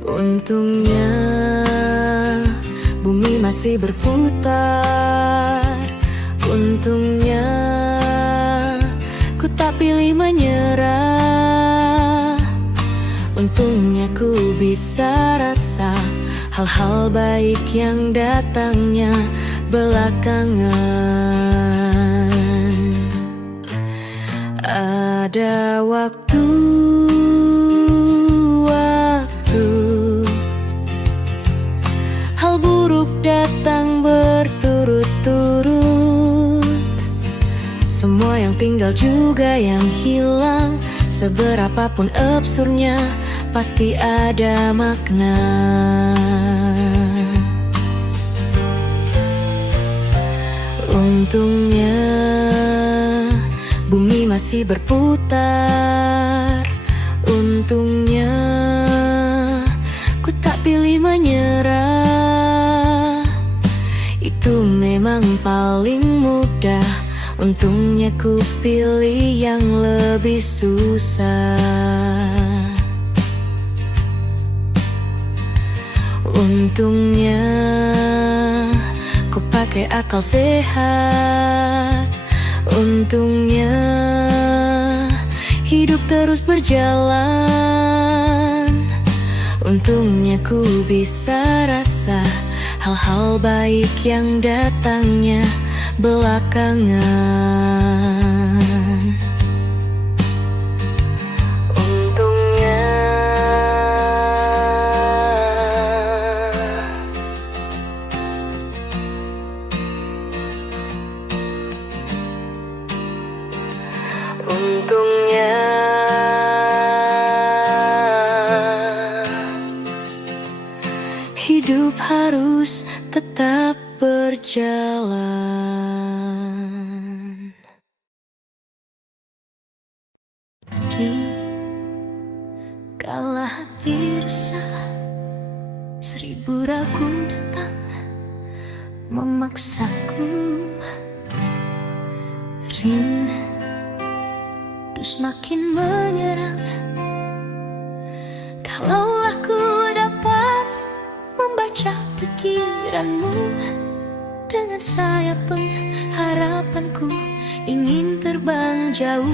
Untungnya bumi masih berputar. Untungnya ku tak pilih menyerah. Untungnya ku bisa rasa hal-hal baik yang datangnya belakangan. Ada waktu hal buruk datang berturut-turut. Semua yang tinggal juga yang hilang. Seberapapun absurdnya, pasti ada makna. Untungnya bumi masih berputar. Untungnya ku tak pilih menyerah. Itu memang paling mudah. Untungnya ku pilih yang lebih susah. Untungnya ku pakai akal sehat. Untungnya hidup terus berjalan. Untungnya ku bisa rasa hal-hal baik yang datangnya belakangan. Untungnya hidup harus tetap berjalan. Di kala hati resah, 1000 ragu datang memaksaku. Rindu semakin menyerang. Kalaulah ku dapat membaca pikiranmu, dengan sayap pengharapanku ingin terbang jauh.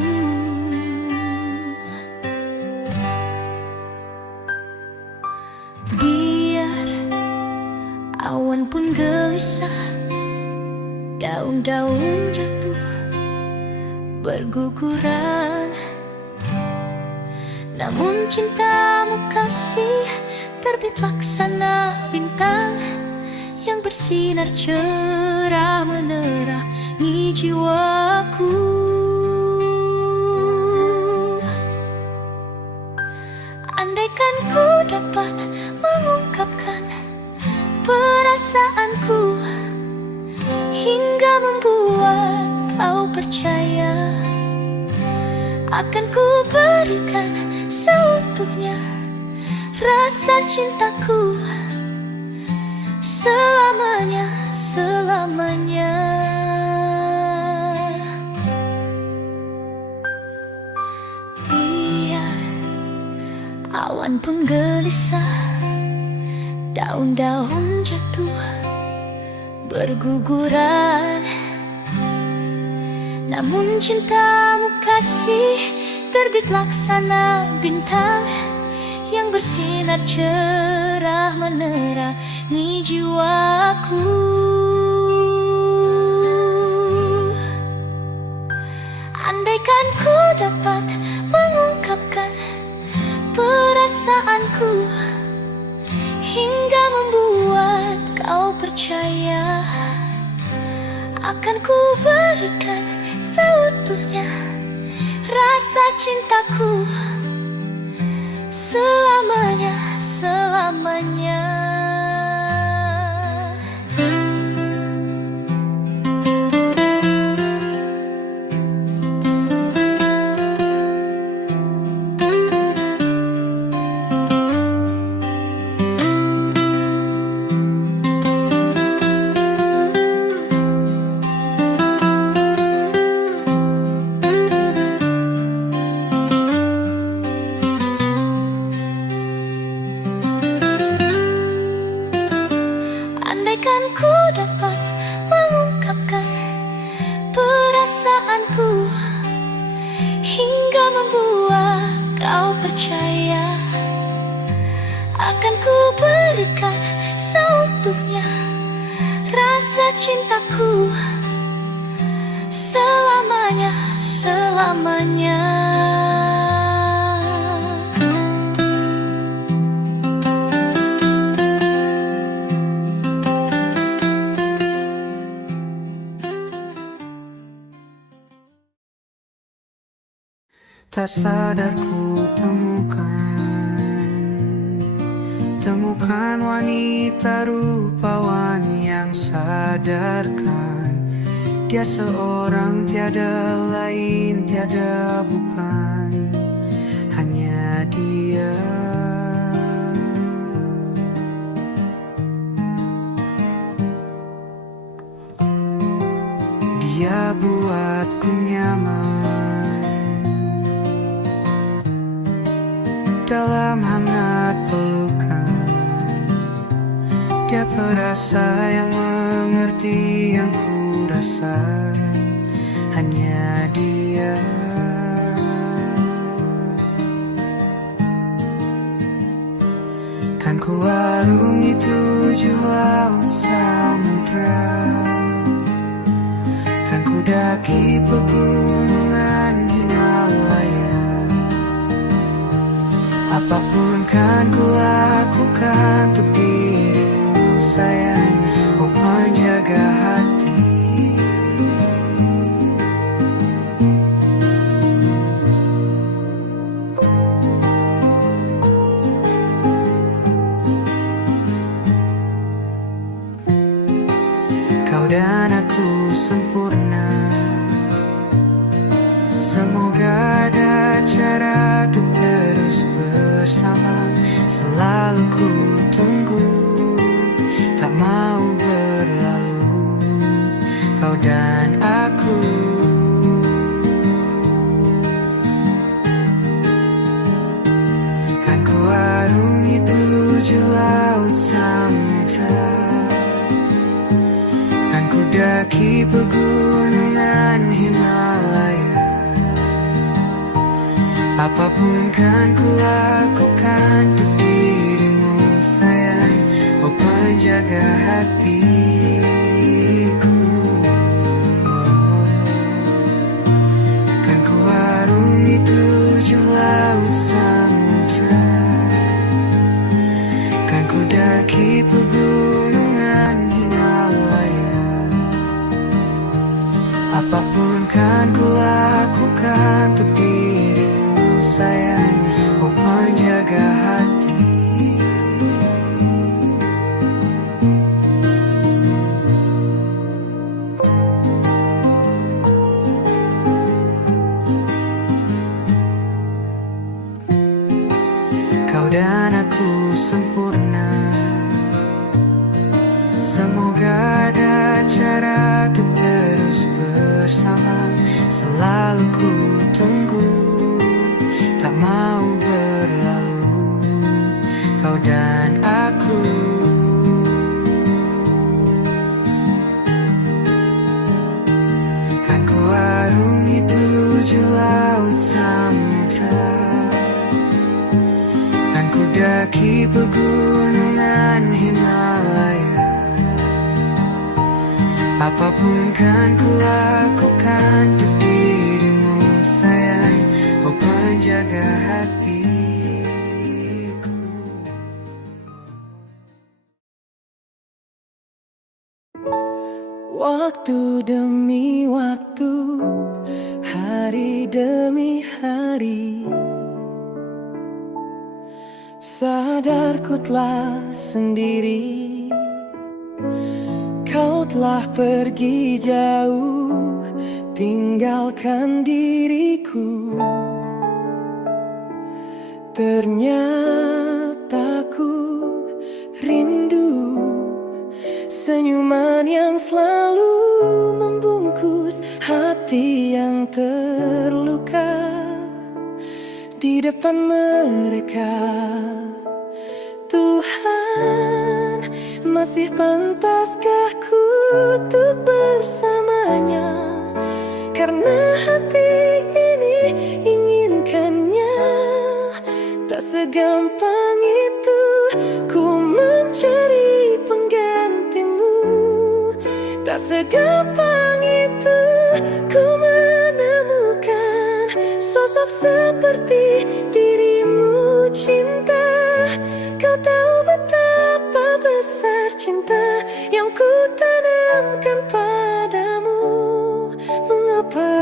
Biar awan pun gelisah, daun-daun jatuh berguguran, namun cintamu kasih terbit laksana bintang yang bersinar cerah menerangi jiwaku. Andaikan ku dapat mengungkapkan perasaanku hingga membuat kau percaya, akan ku berikan seutuhnya rasa cintaku selamanya, selamanya. Biar awan pun gelisah, daun-daun jatuh berguguran, namun cintamu kasih terbit laksana bintang yang bersinar cerah menerangi jiwaku. Andaikan ku dapat mengungkapkan perasaanku hingga membuat kau percaya, akan ku berikan seutuhnya rasa cintaku selamanya, selamanya. Andaikan ku dapat mengungkapkan perasaanku hingga membuat kau percaya, akan ku berikan seutuhnya rasa cintaku selamanya, selamanya. Tak sadar ku temukan wanita rupawan yang sadarkan dia seorang, tiada lain, tiada bukan, hanya dia. Dia buatku nyaman dalam hangat pelukan. Dia perasa yang mengerti yang ku rasa, hanya dia. Kan ku arungi 7 laut samudra, kan ku daki pegunungan Himalaya. Apapun kan ku lakukan untuk dirimu sayang, oh penjaga hati. Kau dan aku sempurna, semoga ada cara untuk terus bersama. Selalu ku tunggu, tak mau berlalu, kau dan aku. Kan ku arungi 7 laut samudra, kan ku daki pegunungan Himalaya. Apapun kan ku lakukan untuk dirimu sayang, oh penjaga hatiku. Kan ku arungi 7 laut samudra, kan ku daki pegunungan Himalaya. Apapun kan ku lakukan untuk dirimu sayang, oh penjaga hati. Kau dan aku sempurna, semoga ada cara untuk terus bersama. Selalu ku tunggu, tak mau berlalu, kau dan aku. Kan ku arungi 7 laut samudra, kan ku daki pegunungan Himalaya. Apapun kan ku lakukan untuk dirimu sayang, oh penjaga hatiku. Waktu demi waktu, hari demi hari, sadar ku telah sendiri. Kau telah pergi jauh, tinggalkan diriku. Ternyata ku rindu senyuman yang selalu membungkus hati yang terluka di depan mereka. Tuhan, masih pantaskah ku untuk bersamanya? Karena hati ini inginkannya. Tak segampang itu ku mencari penggantimu. Tak segampang itu ku menemukan sosok seperti dirimu. Cinta, kau tahu betapa besar cinta yang ku tanamkan padamu. Mengapa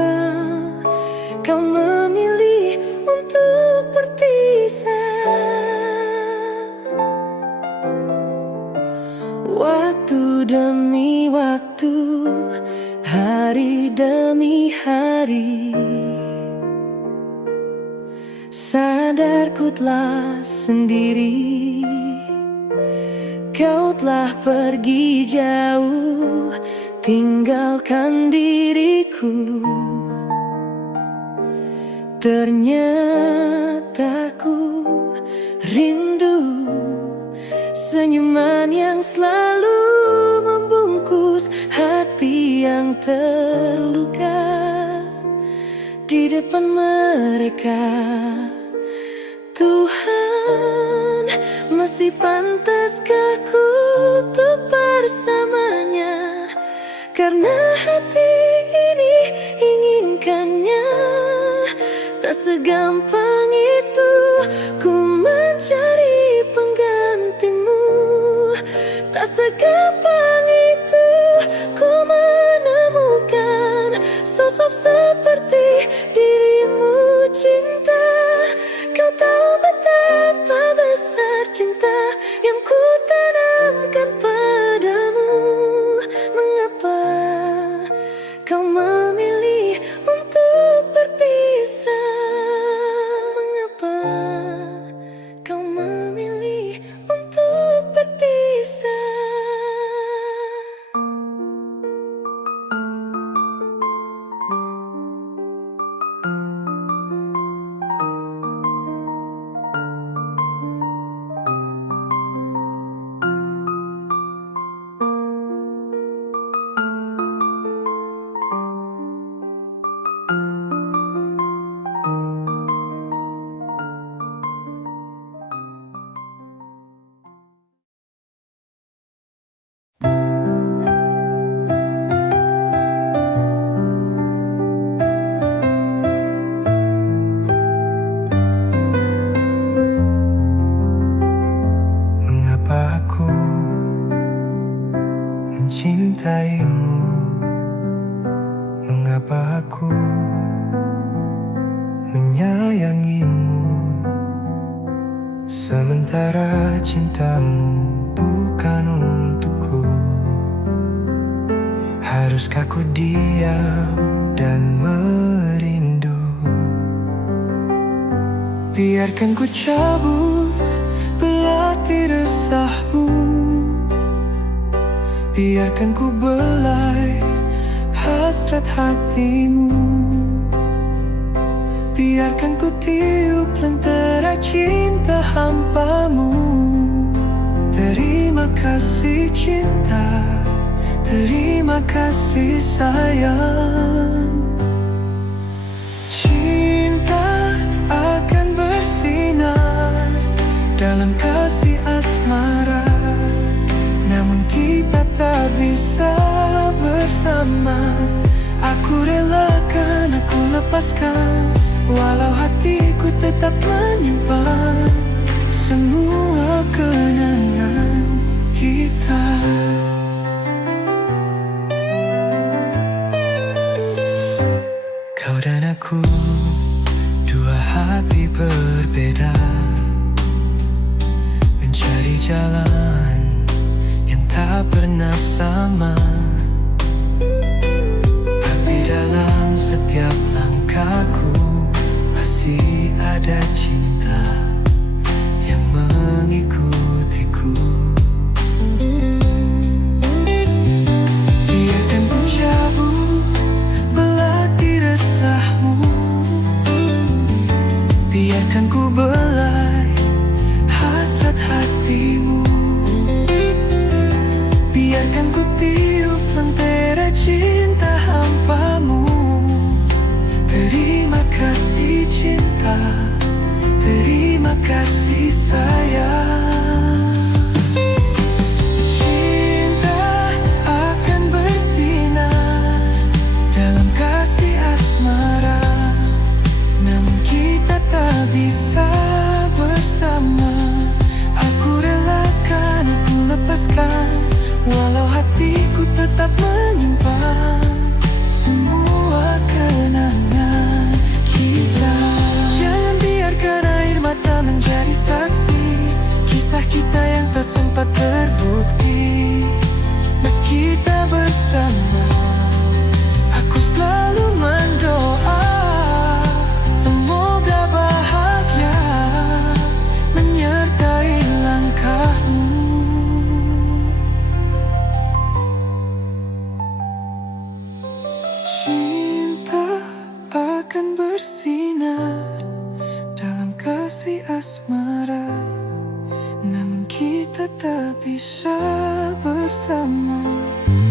kau memilih untuk berpisah? Waktu demi waktu, hari demi hari, sadar ku telah sendiri. Kau telah pergi jauh, tinggalkan diriku. Ternyata ku rindu senyuman yang selalu membungkus hati yang terluka di depan mereka. Tuhan, masih pantaskah ku untuk bersamanya? Karena hati ini inginkannya. Tak segampang itu ku mencari penggantimu. Tak segampang itu ku menemukan sosok seperti dirimu. Cinta, kau tahu betapa besar cinta yang ku tanamkan padamu. Mengapa kau memilih untuk berpisah? Mengapa kau memilih untuk berpisah? Mengapa aku mencintaimu? Mengapa aku menyayangimu? Sementara cintamu bukan untukku. Haruskah ku diam dan merindu? Biarkan ku cabut belati resahmu. Biarkan ku belai hasrat hatimu. Biarkan ku tiup lentera cinta hampamu. Terima kasih cinta, terima kasih sayang. Cinta akan bersinar dalam kasih asmara, namun kita tak bisa bersama. Aku relakan, aku lepaskan, walau hatiku tetap menyimpan semua kenangan kita. jalan yang tak pernah sama, tapi dalam setiap langkahku masih ada cinta yang mengikutiku. Biarkan ku cabut belati resahmu, biarkan ku belai hasrat hatimu, biarkan ku tiup lentera cinta hampamu. Terima kasih cinta, terima kasih sayang. Cinta akan bersinar dalam kasih asmara, namun kita tak bisa bersama. Aku relakan, aku lepaskan, walau hatiku tetap menyimpan semua kenangan kita. Jangan biarkan air mata menjadi saksi kisah kita yang tak sempat terbukti. Meski kita bersama, aku selalu mendoa semoga bahagia menyertai langkahmu. Cinta akan bersinar dalam kasih asmara, namun kita tak bisa bersama.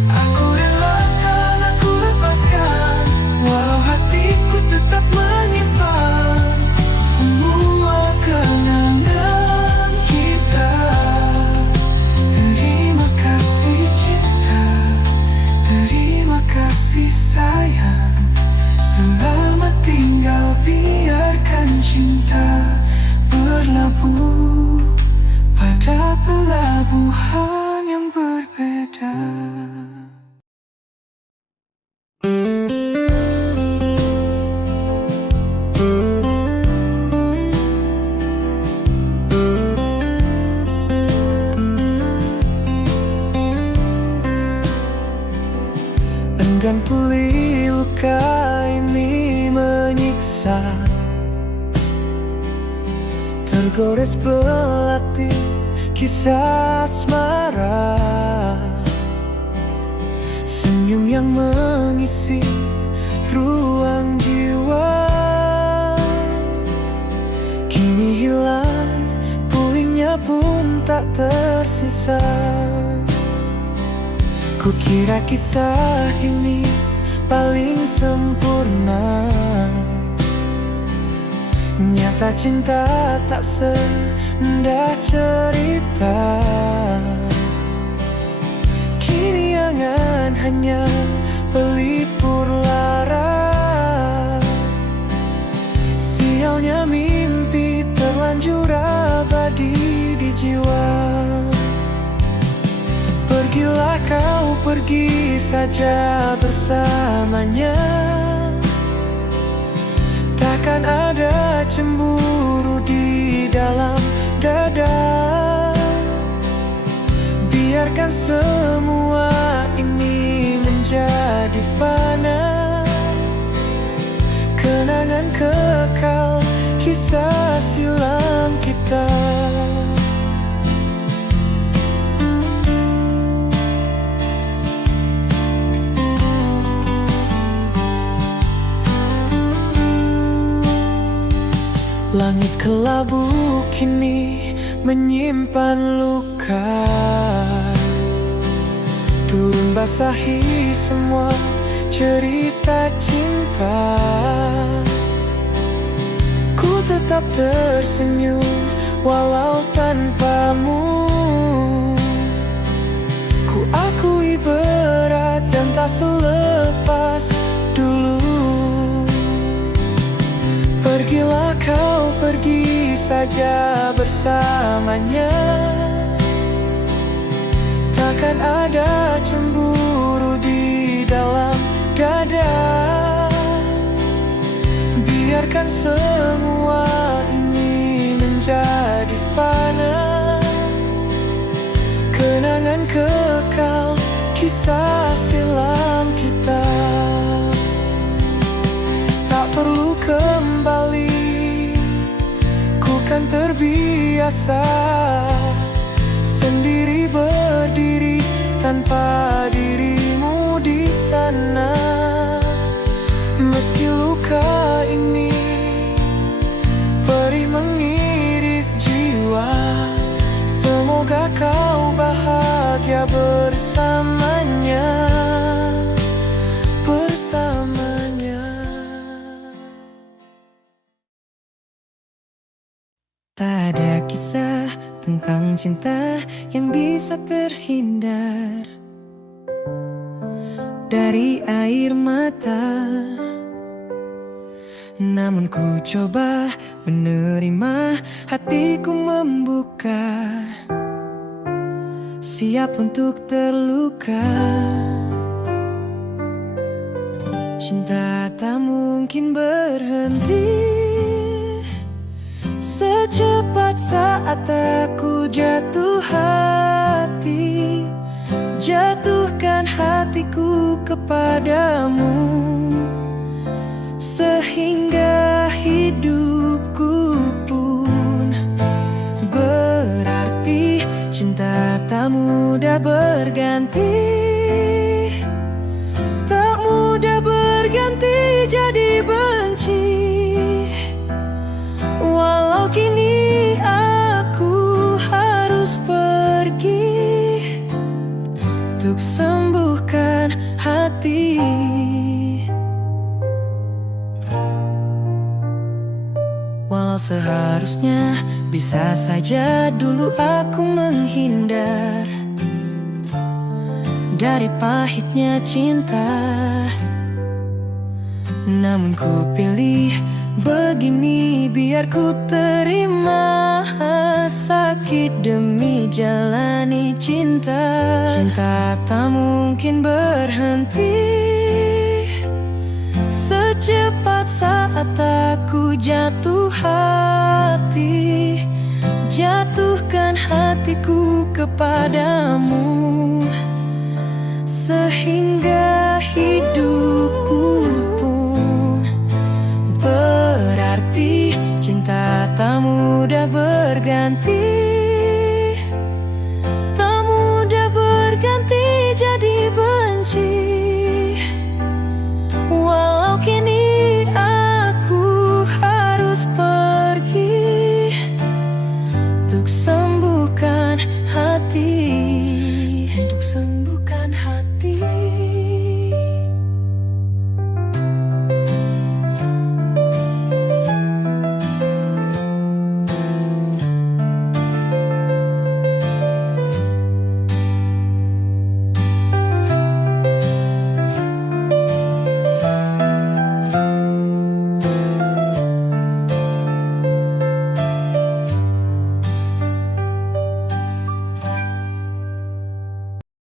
Aku relakan, aku lepaskan, walau hatiku tetap menyimpan semua kenangan kita. Terima kasih cinta, terima kasih sayang. Selamat tinggal, biarkan cinta berlabuh pada pelabuhan yang berbeda. Enggan pulih luka ini menyiksa, tergores belati kisah asmara. Senyum yang mengisi ruang jiwa kini hilang, pulihnya pun tak tersisa. Kukira kisah ini paling sempurna, nyata cinta tak seindah cerita. Kini angan hanya pelipur lara, sialnya mimpi terlanjur abadi di jiwa. Pergilah kau, pergi saja bersamanya, takkan ada cemburu di dalam dada. Biarkan semua ini menjadi fana, kenangan kekal kisah silam kita. Langit kelabu kini menyimpan luka, turun basahi semua cerita cinta. Ku tetap tersenyum walau tanpamu, ku akui berat dan tak selepas dulu. Pergilah kau, pergi saja bersamanya, takkan ada cemburu di dalam dada. Biarkan semua ini menjadi fana, dan kekal kisah silam kita. Tak perlu kembali, ku kan terbiasa sendiri berdiri tanpa dirimu di sana. Meski luka ini perih mengiris jiwa, semoga kau bahagia bersamanya, bersamanya. Tak ada kisah tentang cinta yang bisa terhindar dari air mata. Namun ku coba menerima, hatiku membuka, siap untuk terluka. Cinta tak mungkin berhenti. Secepat saat aku jatuh hati, jatuhkan hatiku kepadamu, sehingga hidupku pun berarti. Cinta tak mudah berganti, tak mudah berganti jadi benci. Walau kini aku harus pergi untuk sembuhkan hati. Walau seharusnya bisa saja dulu aku menghindar dari pahitnya cinta, namun ku pilih begini biar ku terima sakit demi jalani cinta. Cinta tak mungkin berhenti. Secepat saat aku jatuh hati, jatuhkan hatiku kepadamu, sehingga